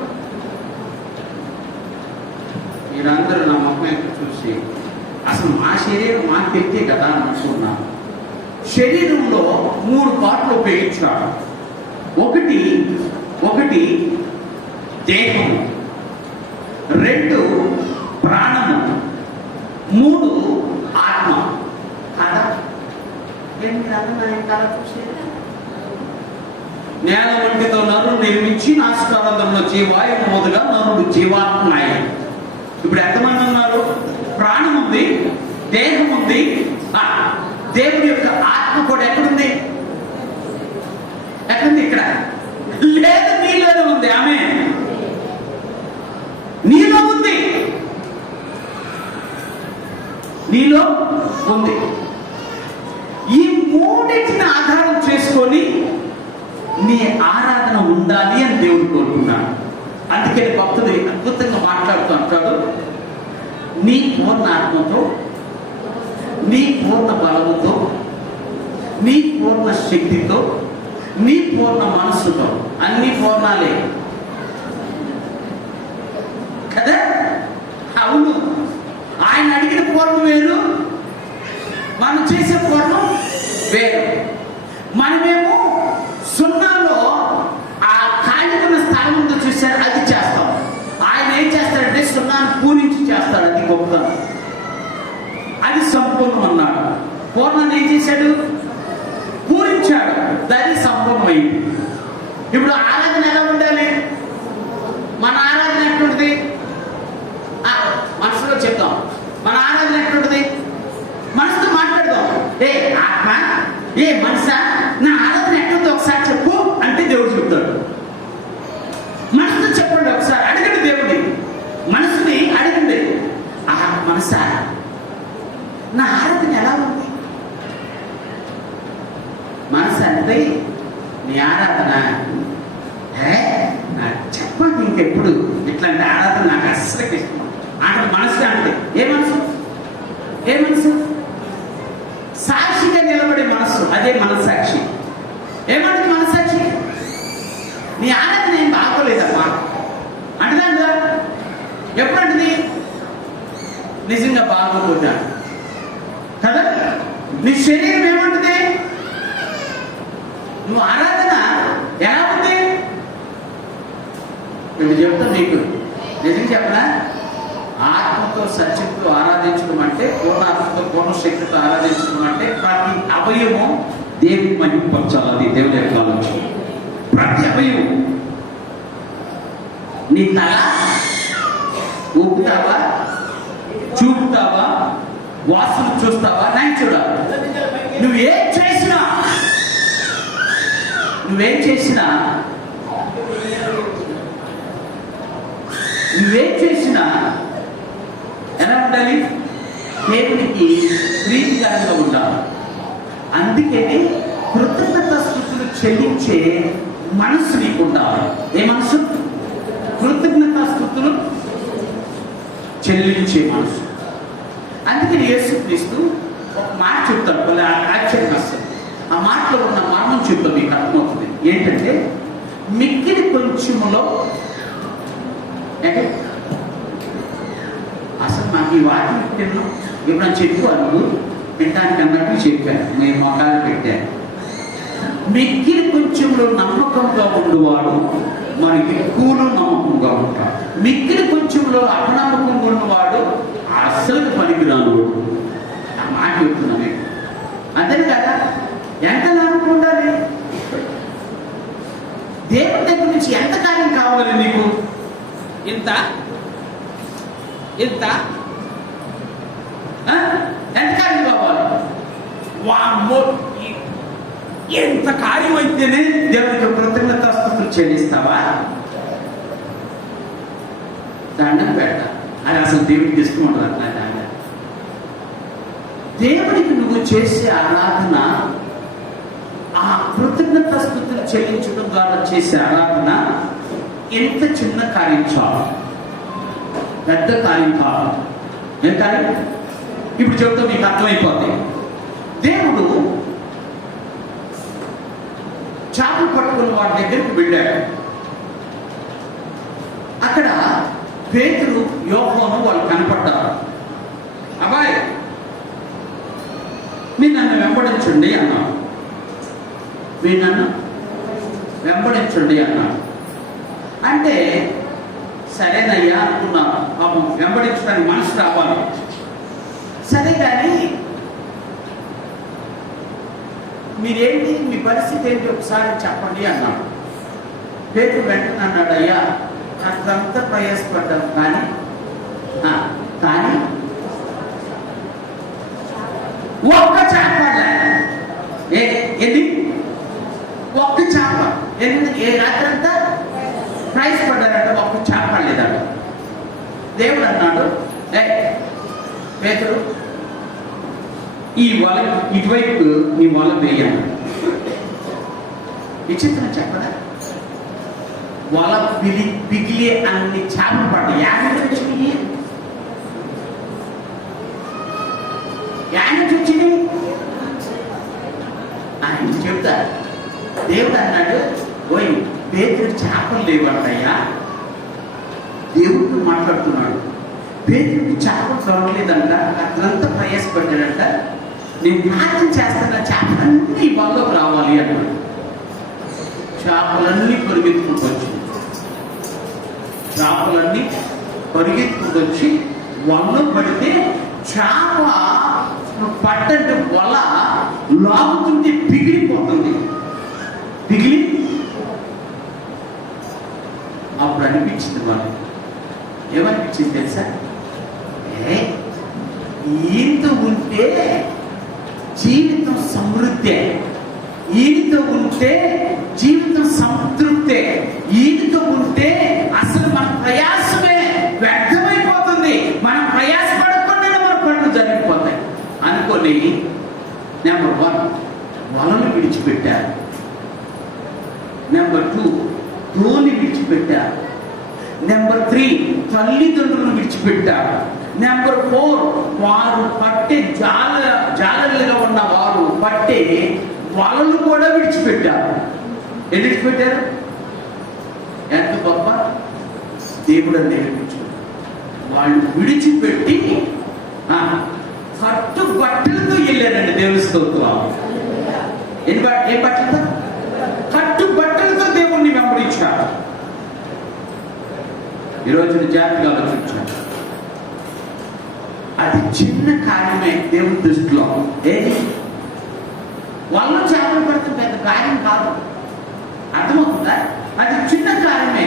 మీరందరూ నా మొహం చూసి అసలు మా శరీరం మాకు తెలితే కదా అని అనుకున్నాను. శరీరంలో 3 పార్ట్లు ఉపయోగించాడు. ఒకటి దేహము, 2 ప్రాణము, 3 ఆత్మ. కదా? నేల వంటితో నరుడు నిర్మించి నాశకాలంలో జీవాయువు మొదలుగా నరుడు జీవాత్మాయ. ఇప్పుడు ఎంతమంది ఉన్నారు? ప్రాణం ఉంది, దేహం ఉంది, దేవుడి యొక్క ఆత్మ కూడా ఎక్కడుంది? ఎక్కడుంది? ఇక్కడ లేదు, నీలోనే ఉంది. ఆమె నీలో ఉంది, నీలో ఉంది. ఈ 3 తెలుసుకొని నీ ఆరాధన ఉండాలి అని దేవుడు కోరుకున్నాడు. అందుకని భక్తుడు అద్భుతంగా మాట్లాడుతూ అంటాడు, నీ పూర్ణ ఆత్మతో, నీ పూర్ణ బలముతో, నీ పూర్ణ శక్తితో, నీ పూర్ణ మనస్సుతో. అన్ని పూర్ణాలే కదా. అవును, ఆయన అడిగిన పూర్ణం వేరు, మనం చేసే పూర్ణం వేరు. మనమేమో సున్నాలో ఆ ఖాళీ ఉన్న స్థలం ఉందో చూశారు, అది చేస్తాం. ఆయన ఏం చేస్తాడంటే సున్నాను పూరించి చేస్తాడు. అది గొప్పతనం, అది సంపూర్ణం అన్నాడు. పూర్ణాన్ని ఏం చేశాడు? పూరించాడు, దాన్ని సంపూర్ణమైంది. ఇప్పుడు ఆరాధన ఎలా ఉండాలి? మన ఆరాధన ఎట్లుంటుంది? మనసులో చెప్తాం. మన ఆరాధన ఎట్లుంటుంది? మనసుతో మాట్లాడదాం. ఏ ఆత్మ, ఏ మనసా, నా ఆరాధన ఎట్లుందో ఒకసారి చెప్పు అంటే దేవుడు చెప్తాడు. మనసుతో చెప్పండి, ఒకసారి అడగండి దేవుడిని. మనసుని అడగండి, ఆ మనసా నా ఆరాధన ఎలా ఉంది? మనసు అంటే నీ ఆరాధన చెప్పండి. ఇంకెప్పుడు ఇట్లాంటి ఆరాధన నాకు అస్సలకి ఇష్టం అంటే మనసు అంటే ఏ మనసు? ఏ మనసు? సాక్షిగా నిలబడే మనస్సు, అదే మనస్సాక్షి. ఏమంటుంది మనస్సాక్షి? నీ ఆరాధన ఏం బాగోలేదమ్మా అంటదా? ఎప్పుడంటుంది? నిజంగా బాగోపోతా కదా. నీ శరీరం ఏమంటుంది? నువ్వు ఆరాధన ఎలా ఉంది? నేను చెప్తా నీకు, నిజం చెప్పనా? ఆత్మతో సత్యంతో ఆరాధించడమంటే, పూర్ణాత్మతో పూర్ణ శక్తితో ఆరాధించడమంటే ప్రతి అవయవం దేవుని మహిమపరచాలి. అది దేవుని యొక్క ఆలోచన. ప్రతి అవయవం. నీ తల ఊపుతావా, చూపుతావా, వాసన చూస్తావా, నేను చూడాలి. నువ్వేం చేసినా ఎలా ఉండాలి? దేవునికి ప్రీతికరంగా ఉండాలి. అందుకని కృతజ్ఞత స్తుతులు చెల్లించే మనసు నీకు ఉండాలి. ఏ మనసు? కృతజ్ఞత స్తుతులు చెల్లించే మనసు. అందుకని యేసుక్రీస్తు ఒక మాట చెప్తాడు, కొన్ని ఆశ్చర్యం వస్తుంది. ఆ మాటలో ఉన్న మర్మం చెప్తాం, మీకు అర్థమవుతుంది. ఏంటంటే, మిక్కిలి కొంచెములో అసలు మాకు ఈ వాక్యం తిన్నాం ఎప్పుడన్నా చెప్పు అను వినడానికి అన్నట్టు చెప్పాను. నేను మొక్కలు పెట్టాను. మిక్కిలి కొంచెంలో నమ్మకంగా ఉండేవాడు మరి ఎక్కువలో నమ్మకంగా ఉంటాడు. మిక్కిలి కొంచెంలో అపనమ్మకంగా ఉన్నవాడు అసలు పనికిరాను. ఆ మాట చెప్తున్నాను. అంతే కదా. ఎంత నమ్మకం ఉండాలి? దేవుడి దగ్గర నుంచి ఎంత కార్యం కావాలి నీకు? ఇంత ఎంత కార్యం కావాలి? వామ్మో, ఎంత కార్యం అయితేనే దేవునికి కృతజ్ఞతాస్తుతులు చెల్లిస్తావా? దండం పెట్ట. అది అసలు దేవుడికి ఇష్టం ఉండదు. అట్లా దండం. దేవుడికి నువ్వు చేసే ఆరాధన, ఆ కృతజ్ఞతాస్తుతులు చెల్లించడం ద్వారా చేసే ఆరాధన ఎంత చిన్న కార్యం చాలు, పెద్ద కార్యం కాదు. ఏం కార్యం? ఇప్పుడు చెప్తా, మీకు అర్థమైపోతుంది. దేవుడు చేపలు పట్టుకున్న వాడి దగ్గరికి వెళ్ళాడు. అక్కడ పేతురు, యోహాను వాళ్ళు కనపడ్డారు. అబ్బాయి, మీరు నన్ను వెంబడించండి అన్నాడు. మీరు నన్ను వెంబడించండి అన్నాడు. అంటే సరేనయ్యా అనుకున్నాను. పాపం వెంబడించడానికి మనసు రావాలి. సరే, కానీ మీరేంటి, మీ పరిస్థితి ఏంటి ఒకసారి చెప్పండి అన్నాడు. పేతురు వెంటనే అన్నాడు, అయ్యా అంతా ప్రయాసపడ్డాను, కానీ ఒక్క చేప. ఏంటి? ఒక్క చేప. ఏ రాత్రి అంతా ప్రయాసపడ్డారంట, ఒక్క చేప లేదంట. దేవుడు అన్నాడు, పేతురు, ఈ వల ఇటువైపు నీ వల వేయాలి. విచిత్రం చెప్పదా? వల పిగిలి అన్ని చేపలు పడ్డాయి. యాభై వచ్చినాయి, యాభై వచ్చినాయి. ఆయన చెప్తారు, దేవుడు అన్నాడు, ఓయ్ పేతురు చేపలు లేవంటయ్యా. దేవుడు మాట్లాడుతున్నాడు, పేతురికి చేపలు దొరకలేదంట, అతనంతా ప్రయాసపడ్డాడంట. నేను ప్రార్థన చేస్తున్న చేపలన్నీ వాళ్ళలోకి రావాలి అన్నాడు. చేపలన్నీ పరిగెత్తుకుంటూ వచ్చింది, చేపలన్నీ పరిగెత్తుకుంటూ వచ్చి వలలో పడితే చేప పట్టంటే వల లాగుతుంటే పిగిలిపోతుంది. పిగిలి అప్పుడు అనిపించింది వాళ్ళు, ఏమనిపించింది తెలుసా? ఈయనతో ఉంటే జీవితం సమృద్ధి, ఈయనతో ఉంటే జీవితం సంతృప్తే, ఈయనతో ఉంటే అసలు మన ప్రయాసమే వ్యర్థమైపోతుంది, మనం ప్రయాసపడకుండా మన పనులు జరిగిపోతాయి అనుకొని నెంబర్ 1 వలను విడిచిపెట్టారు. నెంబర్ 2 ధోని విడిచిపెట్టారు. నెంబర్ 3 తల్లిదండ్రులను విడిచిపెట్టారు. నెంబర్ 4 వారు పట్టే జాలలుగా ఉన్న వారు పట్టే వలలు కూడా విడిచిపెట్టారు. ఎన్ని విడిచిపెట్టారు? ఎంత గొప్ప దేవుడు అని నేర్పించు. వాళ్ళు విడిచిపెట్టి కట్టు బట్టలతో వెళ్ళారండి. దేవుని స్తోత్రం. ఏం బట్టలతో? కట్టు బట్టలతో దేవుణ్ణి వెంబడించారు. ఈరోజు జాగ్రత్తగా ఆలోచించారు. అది చిన్న కార్యమే దేవుని దృష్టిలో. ఏది? వాళ్ళు చేపలు పడితే పెద్ద కార్యం కాదు, అర్థమవుతుందా? అది చిన్న కార్యమే,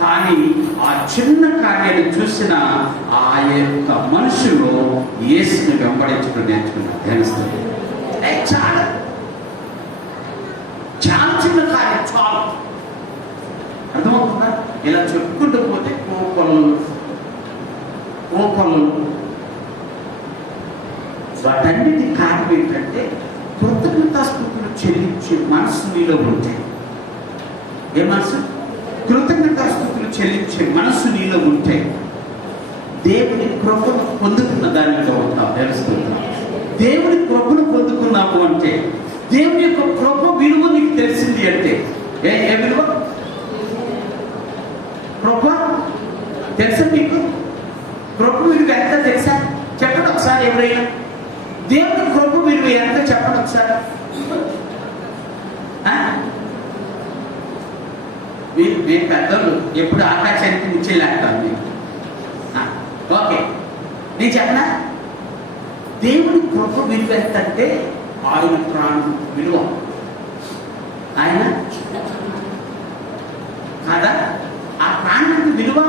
కానీ ఆ చిన్న కార్యాన్ని చూసిన ఆ యొక్క మనుషులు యేసుని వెంబడించడం నేర్చుకున్నారు. తెలుస్తుంది, చాలా చాలా చిన్న కార్యం, చాలా అర్థమవుతుందా? ఇలా చెప్పుకుంటూ పోతే కోపలు వాటన్నిటి కారణం ఏంటంటే కృతజ్ఞతాస్తుతులు చెల్లించే మనసు నీలో ఉంటే. ఏ మనసు? కృతజ్ఞతాస్తుతులు చెల్లించే మనసు నీలో ఉంటే దేవుని కృపను పొందుకున్న దానిలో ఉంటాం. తెలుసుకుంటాం. దేవుని కృపను పొందుకున్నాము అంటే, దేవుని యొక్క కృప విలువ నీకు తెలిసింది అంటే, ఏ విలువ? కృప తెలుసా మీకు? కృప విలువ ఎంత తెలుసా? చెప్పండి ఒకసారి. ఎవరైనా దేవుని కృప విలువ ఎంత చెప్పండి ఒకసారి. మేము పెద్దోళ్ళు ఎప్పుడు ఆకాశానికి మించేలాంటాం. ఓకే, నేను చెప్పనా? దేవుని కృప విలువ ఎంత అంటే ఆయన ప్రాణం విలువ. ఆయన కాదా? ఆ ప్రాణానికి విలువ.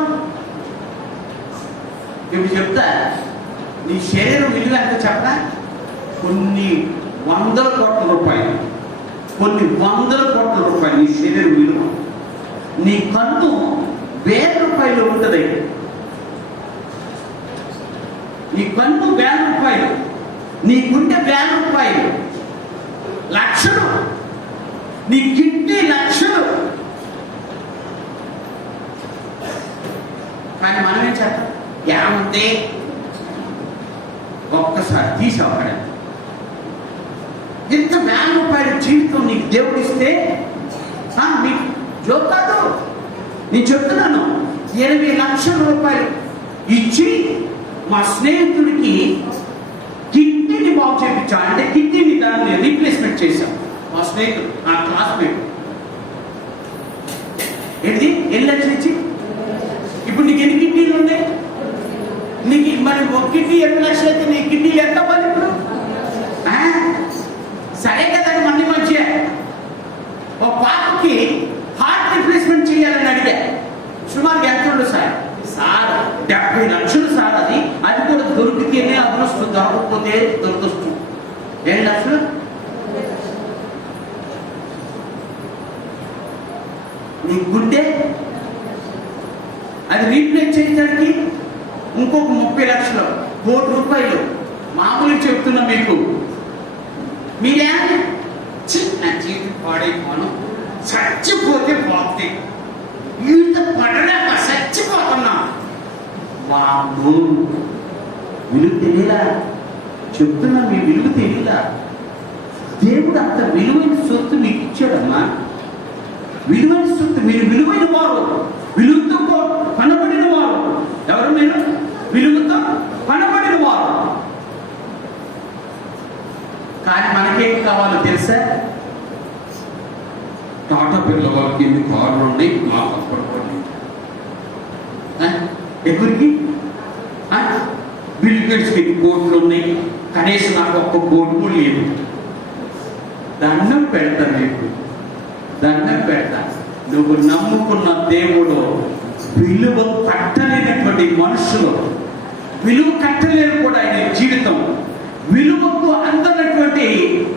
ఇప్పుడు చెప్తా, నీ శరీరం విలువ ఎంత చెప్పనా? కొన్ని 100 కోట్ల రూపాయలు, కొన్ని 100 కోట్ల రూపాయలు నీ శరీరం విలువ. నీ కన్ను 1000 రూపాయలు ఉంటుంది. నీ కన్ను 1000 రూపాయలు, నీ గుండె 1000 రూపాయలు, లక్షలు. నీ కిడ్నీ లక్షలు. కానీ మనమేం చేస్తాం? ఏమంటే ఒక్కసారి తీసావు. ఇంత 1000 రూపాయల జీవితం నీకు దేవుడు ఇస్తే, మీకు జోక్ కాదు, నేను చెప్తున్నాను, 20 లక్షల రూపాయలు ఇచ్చి మా స్నేహితుడికి కిడ్నీని బాగు చేయించా. అంటే కిడ్నీని దాన్ని రీప్లేస్మెంట్ చేశాం. మా స్నేహితుడు, నా క్లాస్మేట్. ఏంటి? 8 లక్షలు ఇచ్చి ఇప్పుడు నీకు ఎన్ని కిడ్నీలు ఉన్నాయి? నీకు మరి ఒక కిడ్నీ 8 లక్షలు అయితే నీ కిడ్నీలు ఎంత పని ఇప్పుడు? సరే కదా, మళ్ళీ మంచిగా ఒక పాపకి హార్ట్ రిప్లేస్మెంట్ చేయాలని అడిగా. సుమారు ఎంత ఉండదు సార్? 70 లక్షలు సార్. అది కూడా దొరికితేనే అదృష్టం, దొరకకపోతే దురదృష్టం. 7 లక్షలు. నీ గుండె అది రీప్లేస్ చేయడానికి ఇంకొక 30 లక్షలు, 1 కోటి రూపాయలు. మామూలుగా చెప్తున్నా మీకు. మీరే నా జీవితం పాడైపోను, చచ్చిపోతే పోతే ఈత పడలేక చచ్చిపోతున్నా. వాము విలువ తెలియలా చెప్తున్నా, మీ విలువ తెలియలా. దేవుడు అంత విలువైన సొత్తు మీకు ఇచ్చాడమ్మా. విలువైన సొత్తు. మీరు విలువైన వారు, విలువతో కనబడిన వారు. ఎవరు మీరు? విలువతో కనబడిన వారు. కానీ మనకేం కావాలో తెలుసా? టాటా పిల్లవాళ్ళకి ఎన్ని కార్లు ఉన్నాయి, మాకు అప్పటికోండి. ఎవరికి? బిల్ గేట్స్కి ఎన్ని కోట్లు ఉన్నాయి, కనీసం నాకు ఒక్క కోట్లు లేదు. దండం పెడతా, నీకు దండం పెడతా. నువ్వు నమ్ముకున్న దేవుడు విలువ కట్టలేనటువంటి మనుషులు, విలువ కట్టలేరు కూడా ఆయన జీవితం. విలువకు అందనటువంటి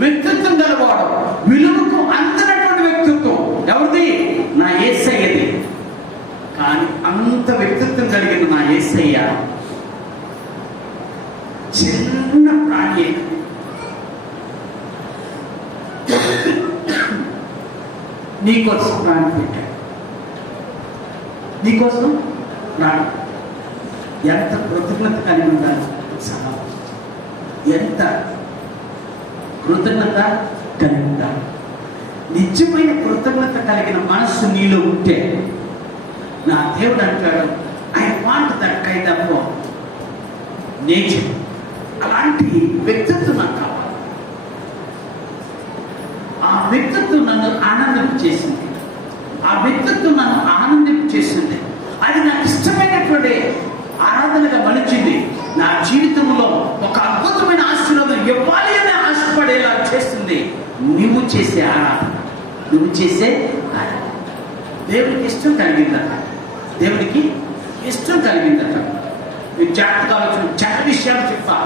వ్యక్తిత్వం గలవాడు, విలువకు అందనటువంటి వ్యక్తిత్వం ఎవరిది? నా యేసయ్యది. కానీ అంత వ్యక్తిత్వం కలిగిన నా యేసయ్య చిన్న ప్రాణి, నీకోసం ప్రాణం పెట్టాడు. నీకోసం ప్రాణం. ఎంత కృతజ్ఞత కలిగి ఉండాలి. ఎంత కృతజ్ఞత కలిగి ఉండాలి. నిజమైన కృతజ్ఞత కలిగిన మనస్సు నీలో ఉంటే, నా దేవుడు అంటాడు, I want that kind of nature. అలాంటి వ్యక్తిత్వం నాకు కావాలి. ఆ వ్యక్తిత్వం నన్ను ఆనందింపు చేసింది. ఆ వ్యక్తిత్వం నన్ను ఆనందింపు చేసింది. అది నాకు ఇష్టమైనటువంటి ఆరాధనగా మలిచింది. నా జీవితంలో ఒక అద్భుతమైన ఆశీర్వాదం ఇవ్వాలి అని ఆశపడేలా చేస్తుంది. నువ్వు చేసే ఆరాధన, నువ్వు చేసే ఆరాధన దేవుడికి ఇష్టం కలిగిందట. దేవుడికి ఇష్టం కలిగిందట. మీరు జాగ్రత్తగా ఆలోచన, చాలా విషయాలు చెప్తా.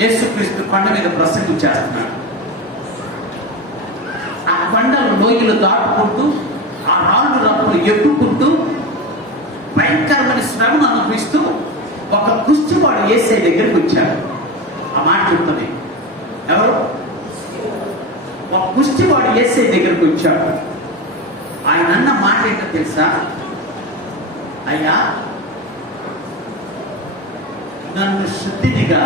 యేసుక్రీస్తు కొండ మీద ప్రసంగం చేస్తున్నాడు. ఆ కొండలు లోయలు దాటుకుంటూ, ఆ రాళ్ళు రప్పులు ఎక్కుకుంటూ, భయంకరమైన శ్రమను అనుభవిస్తూ ఒక కుష్టివాడు యేసయ్య దగ్గరికి వచ్చాడు. ఆ మాట చెప్తుంది. ఎవరు? ఒక కుష్టివాడు యేసయ్య దగ్గరికి వచ్చాడు. ఆయన అన్న మాట ఏంటో తెలుసా? అయ్యా, నన్ను శుద్ధినిగా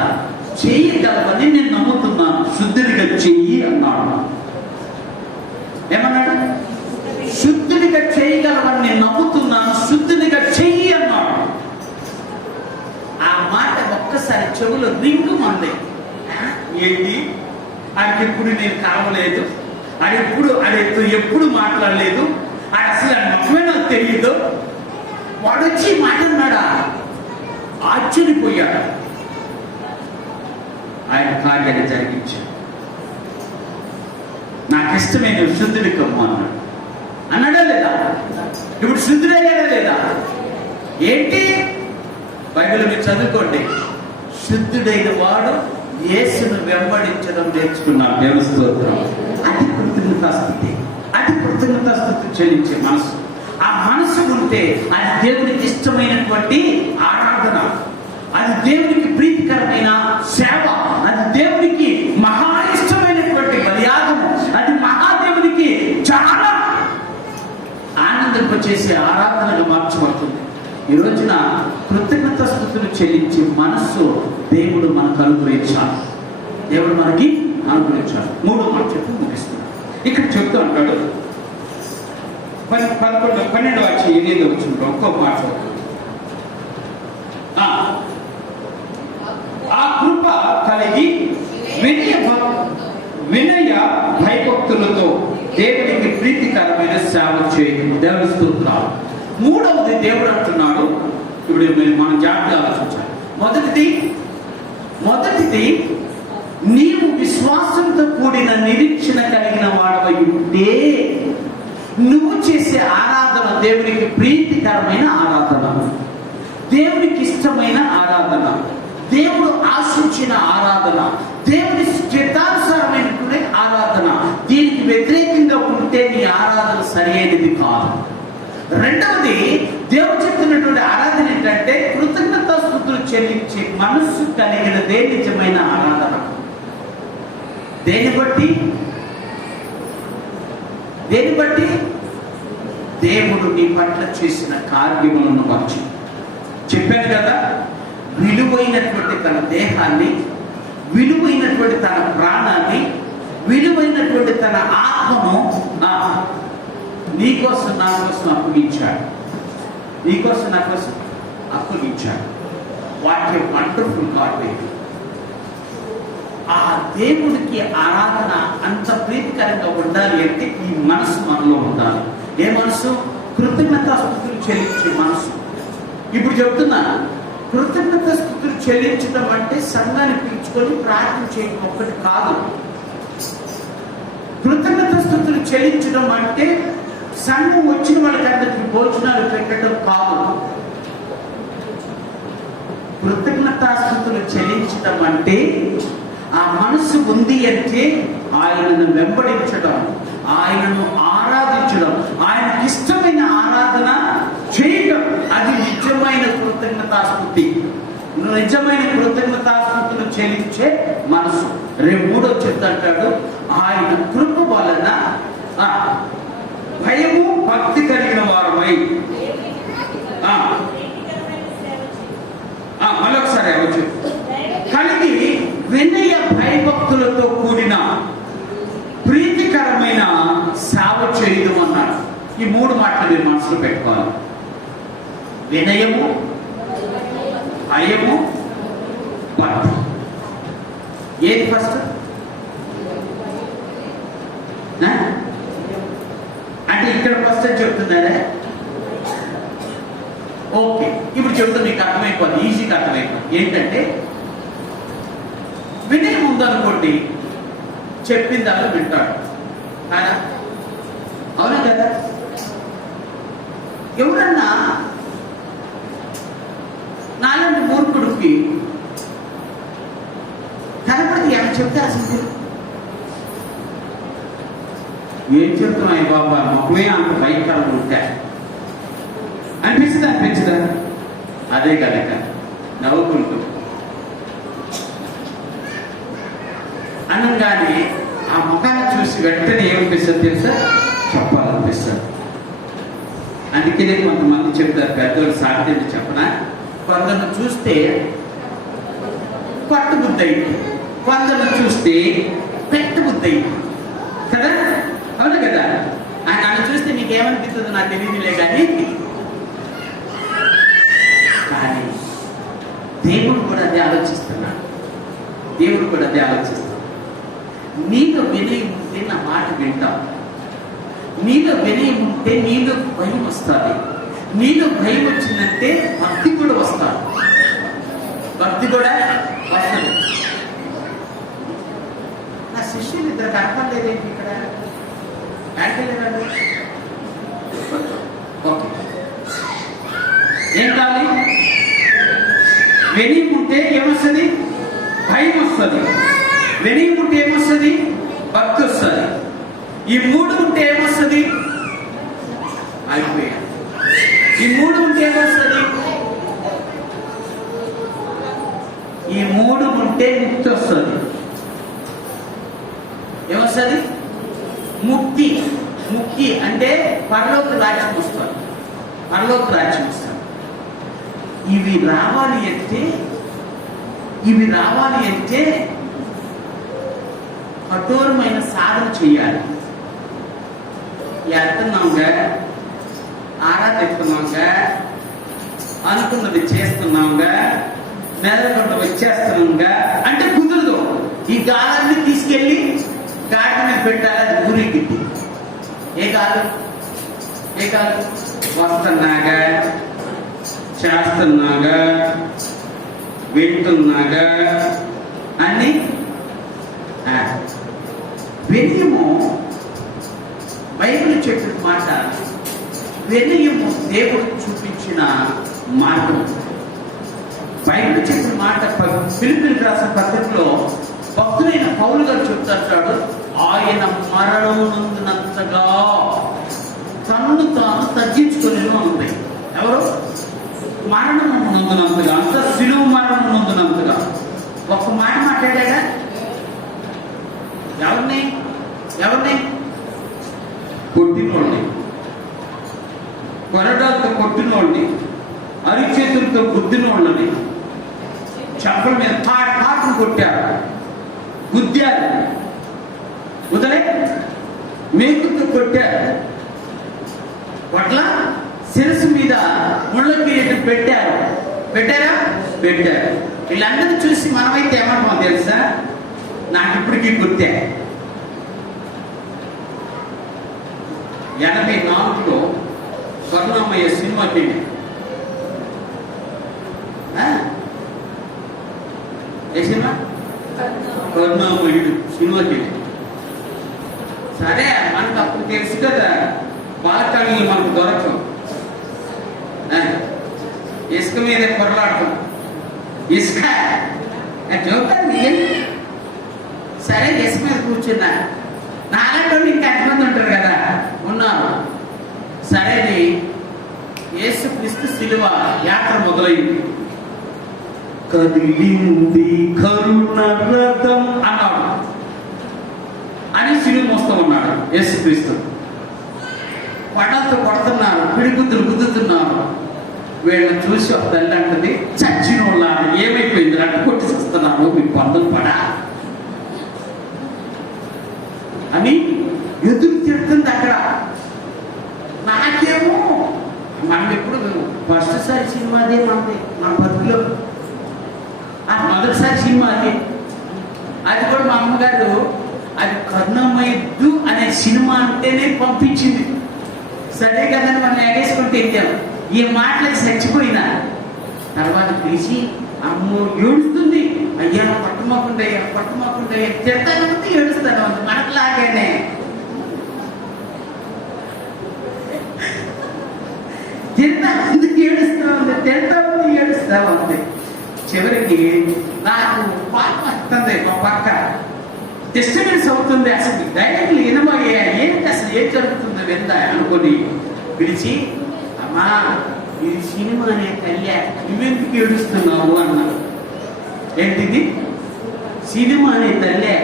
చేయగలవని నేను నమ్ముతున్నాను, శుద్ధినిగా చెయ్యి అన్నాడు. ఏమన్నాడు? శుద్ధినిగా చేయగలవని నేను నమ్ముతున్నాను, శుద్ధినిగా చెయ్యి అన్నాడు. ఆ మాట ఒక్కసారి చెవులు రింగుమంది. ఏంటి? ఆయనకి ఎప్పుడు నేను కలవలేదు, ఆడెప్పుడు ఎప్పుడు మాట్లాడలేదు, ఆడ అసలు నమ్మమే నాకు తెలియదు. వాడు వచ్చి మాట్లాడినాడా? ఆశ్చర్యపోయాడు. ఆయన కార్యాన్ని జరిగించాడు. నాకు ఇష్టమైన శుద్ధుడి కమ్ము అన్నాడు. అన్నాడా లేదా? ఇప్పుడు శుద్ధుడయ్యాడా లేదా? ఏంటి? బైబిల్ మీరు చదువుకోండి. శుద్ధుడైన వాడు యేసును వెంబడించడం నేర్చుకున్నాడు. దేవుని స్తోత్రం. అది కృతజ్ఞతాస్తుతి, అది కృతజ్ఞతాస్తుతి చెల్లించే మనసు. ఆ మనసు ఉంటే అది దేవునికి ఇష్టమైనటువంటి ఆరాధన, అది దేవునికి ప్రీతికరమైన సేవ, అది దేవునికి మహా ఇష్టమైనటువంటి బలియాగము, అది మహాదేవునికి చాలా ఆనందింపచేసే ఆరాధనగా మార్చబడుతుంది. ఈ రోజున కృతజ్ఞత స్తుతులు చెల్లించి మనస్సు దేవుడు మనకు అనుగ్రహించాలి. దేవుడు మనకి అనుగ్రహించాలి. 3వ మాట చెప్పి ముగిస్తున్నాడు. ఇక్కడ చెప్తూ అంటాడు 12వ వచ్చి 8వ వచ్చిన ఒక్కో మాట. ఆ కృప కలిగి వినయ భయభక్తులతో దేవునికి ప్రీతికరమైన సేవ చేయండి. దేవుని స్తోత్రాలు. 3వది దేవుడు అంటున్నాడు. ఇప్పుడు మనం జాగ్రత్తగా ఆలోచించాలి. మొదటిది నీవు విశ్వాసంతో కూడిన నిరీక్షణ కలిగిన వాడవై ఉంటే నువ్వు చేసే ఆరాధన దేవునికి ప్రీతికరమైన ఆరాధన, దేవునికి ఇష్టమైన ఆరాధన, దేవుడు ఆశించిన ఆరాధన, దేవుని చిత్తానుసారమైనటువంటి ఆరాధన. దీనికి వ్యతిరేకంగా ఉంటే నీ ఆరాధన సరైనది కాదు. రెండవది, దేవుడు చెప్తున్నటువంటి ఆరాధన ఏంటంటే కృతజ్ఞతాస్తుతులు చెల్లించి మనస్సు కలిగినదే నిజమైన ఆరాధన. దేన్ని బట్టి? దేని బట్టి? దేవుడు నీ పట్ల చేసిన కార్యములను బట్టి. చెప్పాను కదా, విలువైనటువంటి తన దేహాన్ని, విలువైనటువంటి తన ప్రాణాన్ని, విలువైనటువంటి తన ఆత్మను నీకోసం నా కోసం అప్పగించాడు. నీకోసం నా కోసం అప్పగించాడు. What a wonderful God. ఆ దేవుడికి ఆరాధన అంత ప్రీతికరంగా ఉండాలి అంటే ఈ మనసు మనలో ఉండాలి. ఏ మనసు? కృతజ్ఞతాస్తుతులు చెల్లించే మనసు. ఇప్పుడు చెప్తున్నా, కృతజ్ఞతాస్తుతులు చెల్లించడం అంటే సంఘాన్ని పిలుచుకొని ప్రార్థన చేయడం ఒక్కటి కాదు. కృతజ్ఞతాస్తుతులు చెల్లించడం అంటే సంఘం వచ్చిన వాళ్ళకందరికి భోజనాలు పెట్టడం కాదు. కృతజ్ఞతాస్తుతులు చెల్లించడం అంటే ఆ మనసు ఉంది అంటే ఆయనను వెంబడించడం, ఆయనను ఆరాధించడం, ఆయనకి ఇష్టమైన ఆరాధన చేయడం. అది నిజమైన కృతజ్ఞతాస్తుతి. నిజమైన కృతజ్ఞతాస్తుతులు చెల్లించే మనసు. రేపు 3వ చెప్తాడు, ఆయన కృప వలన భయము భక్తి కలిగిన వారమై. మరొకసారి అవచ్చు, కలిగి వినయ భయభక్తులతో కూడిన ప్రీతికరమైన సేవ చేయడం అన్నాడు. ఈ 3 మాటలు మీరు మనసులో పెట్టుకోవాలి. వినయము, భయము, భక్తి. ఏది ఫస్ట్? అంటే ఇక్కడ ఫస్ట్ చెప్తుందా? ఓకే, ఇప్పుడు చెప్తా, మీకు అర్థమైపోతుంది, ఈజీగా అర్థమైపోతుంది. ఏంటంటే వినయం ఉందనుకోండి, చెప్పిందాలో వింటాడు. అవునా కదా? ఎవరన్నా నాలాంటి మూర్ఖుడికి కనపడితే ఏమైనా చెప్తే అసలు ఏం చెప్తున్నాయి బాబా, మొక్కలే అంత భయంకరంగా ఉంటాయి అనిపించదా? అదే కనుక నవ్వుకుంటూ అనగానే ఆ ముఖాన్ని చూసి వెంటనే ఏమనిపిస్తుంది తెలుసా? చెప్పాలనిపిస్తుంది. అందుకనే కొంతమంది చెప్తారు, పెద్దలు సాధ్యం చెప్పనా, కొందరు చూస్తే కొట్ట బుద్ధి అయింది, కొందరు చూస్తే పెట్ట బుద్ధి అయింది కదా? అవును కదా? నన్ను చూస్తే నీకేమనిపిస్తుందో నాకు తెలియదులే కానీ దేవుడు కూడా అదే ఆలోచిస్తున్నాడు. దేవుడు కూడా అదే ఆలోచిస్తున్నాడు. నీలో వినయం ఉంటే నా మాట వింటావు. నీలో వినయం ఉంటే నీలో భయం వస్తుంది. నీలో భయం వచ్చిందంటే భక్తి కూడా వస్తుంది. భక్తి కూడా వస్తుంది. నా శిష్యులు 2 కనపడలేదేంటి ఇక్కడ? ఏంటలేదండి? ఓకే, ఏం కావాలి? వినయం ఉంటే ఏమొస్తుంది? భయం వస్తుంది. వినయం ఉంటే ఏమొస్తుంది? భక్తి వస్తుంది. ఈ 3 ఉంటే ఏమొస్తుంది? అయిపోయా. ఈ 3 ఉంటే ఏమొస్తుంది? ఈ 3 ఉంటే ముక్తి వస్తుంది. ఏమొస్తుంది? ముక్తి. ముక్తి అంటే పరలోక రాజ్యం వస్తుంది. పరలోక రాజ్యం వస్తుంది. ఇవి రావాలి అంటే కఠోరమైన సాధన చేయాలి. వెళ్తున్నాంగా, ఆరాధిస్తున్నాంగా, అనుకున్నది చేస్తున్నాంగా, నెలకొండ వచ్చేస్తున్నాంగా అంటే కుదరదు. ఈ గాలాన్ని తీసుకెళ్ళి గాడి మీద పెట్టాలి. అది ఊరికిద్ది. ఏ కాదు వస్తున్నాగా, చేస్తున్నాగా, వింటున్నాగా అన్ని వినయము. బైబిల్ చెప్పిన మాట వినయము దేవుడు చూపించిన మార్గం. బైబిల్ చెప్పిన మాట ఫిలిప్పీయులకు రాసిన పత్రికలో భక్తులైన పౌలు గారు చెప్తాడు, ఆయన మరణం నందునంతగా తనను తాను తగ్గించుకొని ఉంది. ఎవరు? మరణం నందునంతగా, అంత శిలువ మరణం నందునంతగా. ఒక్క మాట మాట్లాడా? ఎవరిని కొట్టినోడిని, కొరడాలతో కొట్టినోడిని, అరిచేతులతో గుద్దినోళ్ళని, చెప్పుల మీద పాటను కొట్టారు, గుద్దారు, వదలే మేకుతో కొట్టారు, పట్ల శిరస్సు మీద ముళ్ళ కిరీటం పెట్టారా? పెట్టారు. వీళ్ళందరినీ చూసి మనమైతే ఏమనుకోం తెలుసా? నాకు ఇప్పటికీ గుర్తే. 84లో కరుణామయ్య సినిమా తీయండి. ఏ సినిమా? కరుణామయుడు సినిమా తీయండి. సరే, మనకు అప్పుడు తెలుసు కదా, పాతళ్ళు మనకు దొరకవు. ఇసుక మీద పొరలాడటం, ఇసుక చూడండి. సరే, ఇసుక మీద కూర్చున్నా. నాలంటే ఇంకా ఎంతమంది ఉంటారు కదా, ఉన్నారు. సరే, యేసుక్రీస్తు శిలువ యాత్ర మొదలైంది. కదిలింది కరుణ రథం అన్నాడు అని శిలువ మోస్తూ ఉన్నాడు యేసుక్రీస్తు. పడలతో కొడుతున్నారు, పిడిగుద్దులు గుద్దుతున్నారు. వీళ్ళని చూసి ఒక తల్లి అంటది, చచ్చిన వాళ్ళ ఏమైపోయింది, అట్టు కొట్టి చూస్తున్నారు, మీకు పందులు పడా అని ఎదురు తిడుతుంది. అక్కడ నాకేమో, మనం ఎప్పుడు ఫస్ట్ సారి సినిమా అదే మనది, మన బతుకులో మొదటిసారి సినిమా అదే. అది కూడా మా అమ్మగారు అది కరుణమయుడు అనే సినిమా అంటేనే పంపించింది. సరే కదని మనం ఎగేసుకుంటే వెళ్ళాం. ఈ మాటలకు చచ్చిపోయినా తర్వాత పిలిచి అమ్మో ఏడుస్తుంది, అయ్యా పట్టుమాకుండా తిడతాను ఉంది, ఏడుస్తాను ఉంది. మనకులాగానే తిడతా ఉంది, ఏడుస్తా ఉంది. చివరికి నాకు పాపం వస్తుంది, మా పక్క డిస్టర్బెన్స్ అవుతుంది. అసలు డైరెక్ట్లీ వినమయ్యా, ఏంటి అసలు ఏం జరుగుతుందో విందా అనుకుని పిలిచి, అమ్మా ఇది సినిమా అనే తల్లి, నువ్వెందుకు ఏడుస్తున్నావు అన్నాను. ఏంటిది? సినిమా అనే తల్లి,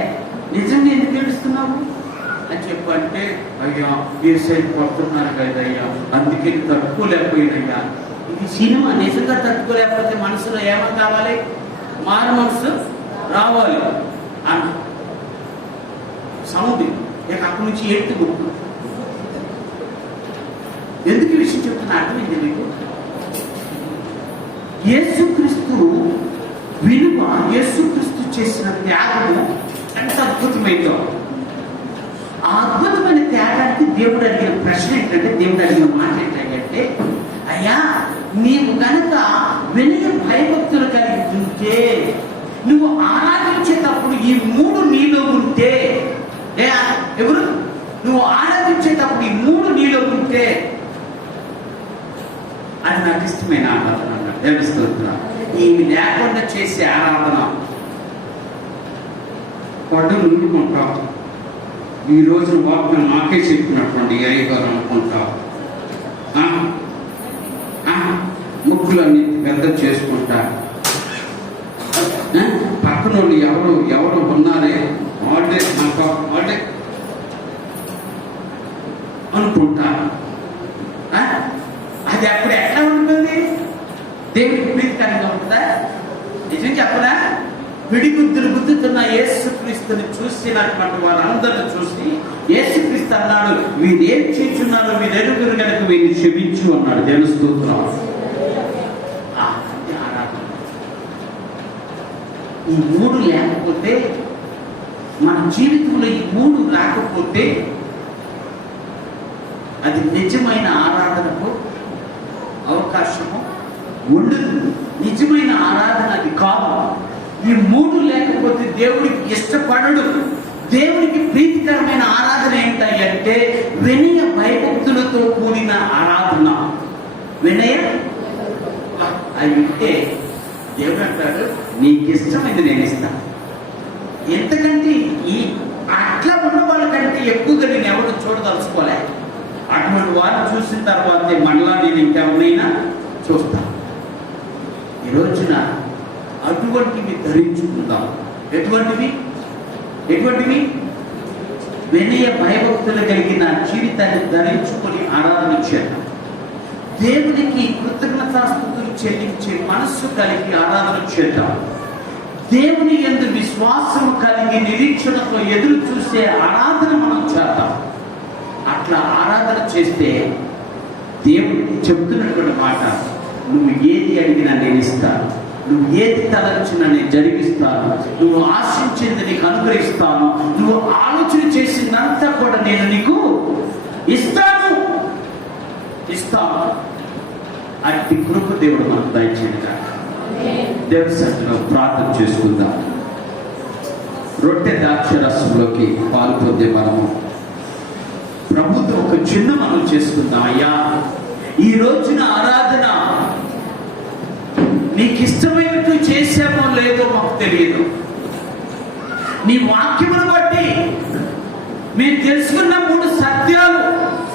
నిజంగా ఎందుకు ఏడుస్తున్నావు అని చెప్పంటే, అయ్యా ఏ సైడ్ పడుతున్నారు కదయ్యా, అందుకే తట్టుకోలేకపోయినయ్యా. ఇది సినిమా, నిజంగా తట్టుకోలేకపోతే మనసులో ఏమని కావాలి? మారు మనసు రావాలి అన్న సౌండ్. ఇక అక్కడి నుంచి ఎత్తుకుంటున్నాను. ఎందుకు ఈ విషయం చెప్తున్నా అర్థమైంది మీకు? యేసుక్రీస్తు విలువ, యేసుక్రీస్తు చేసిన త్యాగము ఎంత అద్భుతమైందో. ఆ అద్భుతమైన త్యాగానికి దేవుడు అడిగిన ప్రశ్న ఏంటంటే, దేవుడు అడిగిన మాట ఏంటంటే, అయ్యా నీవు కనుక వినయ భయభక్తులు కలిగి ఉంటే, నువ్వు ఆరాధించేటప్పుడు ఈ మూడు నీలో ఉంటే, ఎవరు నువ్వు ఆరాధించేటప్పుడు ఈ మూడు నీలో ఉంటే అది నాకు ఇష్టమైన ఆరాధన అన్నాడు. దేవస్తున్నా ఇవి లేకుండా చేసే ఆరాధన పడ్డు నుండుకుంటాం. ఈ రోజు వాక్యం నాకే చెప్పినటువంటి అయ్యగారు అనుకుంటాం. ముక్కులన్నీ పెద్ద చేసుకుంటా, పక్కన వాళ్ళు ఎవరు ఉన్నారే వాళ్ళే వాళ్ళే అనుకుంటా. అది అప్పుడు ఎట్లా ఉంటుంది? దేవుడికి ప్రీతికరంగా ఉంటుందా? నిజం చెప్పనా? పిడిగుద్దులు గుద్దుతున్న యేసుక్రీస్తుని చూసినటువంటి వారందరిని చూసి యేసుక్రీస్తు అన్నాడు, వీరేం చేస్తున్నారో మీరు ఎరుగురు కనుక వీరిని క్షమించు అన్నాడు. దేవుని స్తోత్రం. ఈ మూడు లేకపోతే, మన జీవితంలో ఈ మూడు రాకపోతే అది నిజమైన ఆరాధనకు అవకాశము ఉండదు. నిజమైన ఆరాధన అది కాదు. ఈ మూడు లేకపోతే దేవుడికి ఇష్టపడడు. దేవుడికి ప్రీతికరమైన ఆరాధన ఏంటంటే వినయ భయభక్తులతో కూడిన ఆరాధన. వినయ అవి ఉంటే దేవుడు అంటాడు, నీకు ఇష్టమైంది నేను ఇస్తాను. ఎంతకంటే ఈ అట్లా ఉన్న వాళ్ళకంటే ఎక్కువగా నేను ఎవరు చూడదలుచుకోలే. అటువంటి వారిని చూసిన తర్వాతే మళ్ళా నేను ఇంకెవరైనా చూస్తాను. ఈ రోజున అటువంటివి ధరించుకుందాం. ఎటువంటివి వినయ భయభక్తులు కలిగిన జీవితాన్ని ధరించుకొని ఆరాధన చేద్దాం. దేవునికి కృతజ్ఞతాస్తుతులు చెల్లించే మనస్సు కలిగి ఆరాధన చేద్దాం. దేవుని యందు విశ్వాసం కలిగి నిరీక్షణతో ఎదురు చూసే ఆరాధన మనం చేద్దాం. అట్లా ఆరాధన చేస్తే దేవుడు చెప్తున్నటువంటి మాట, నువ్వు ఏది అడిగినా నేను ఇస్తాను, నువ్వు ఏది తలంచినా నేను జరిగిస్తాను, నువ్వు ఆశించింది నీకు అనుగ్రహిస్తాను, నువ్వు ఆలోచన చేసిందంతా కూడా నేను నీకు ఇస్తాను. అట్టి కృప దేవుడు మనకు దయచేయను కాక. దేవుని సన్నిధిలో ప్రార్థన చేసుకుందాం. రొట్టె ద్రాక్షరసంలోకి పాలు పొందే మనము ప్రభుత్వం ఒక చిన్న మనం చేసుకుందాం. అయ్యా, ఈ రోజున ఆరాధన నీకు ఇష్టమైనట్టు చేసామో లేదో మాకు తెలియదు. నీ వాక్యమును బట్టి మేము తెలుసుకున్న 3 సత్యాలు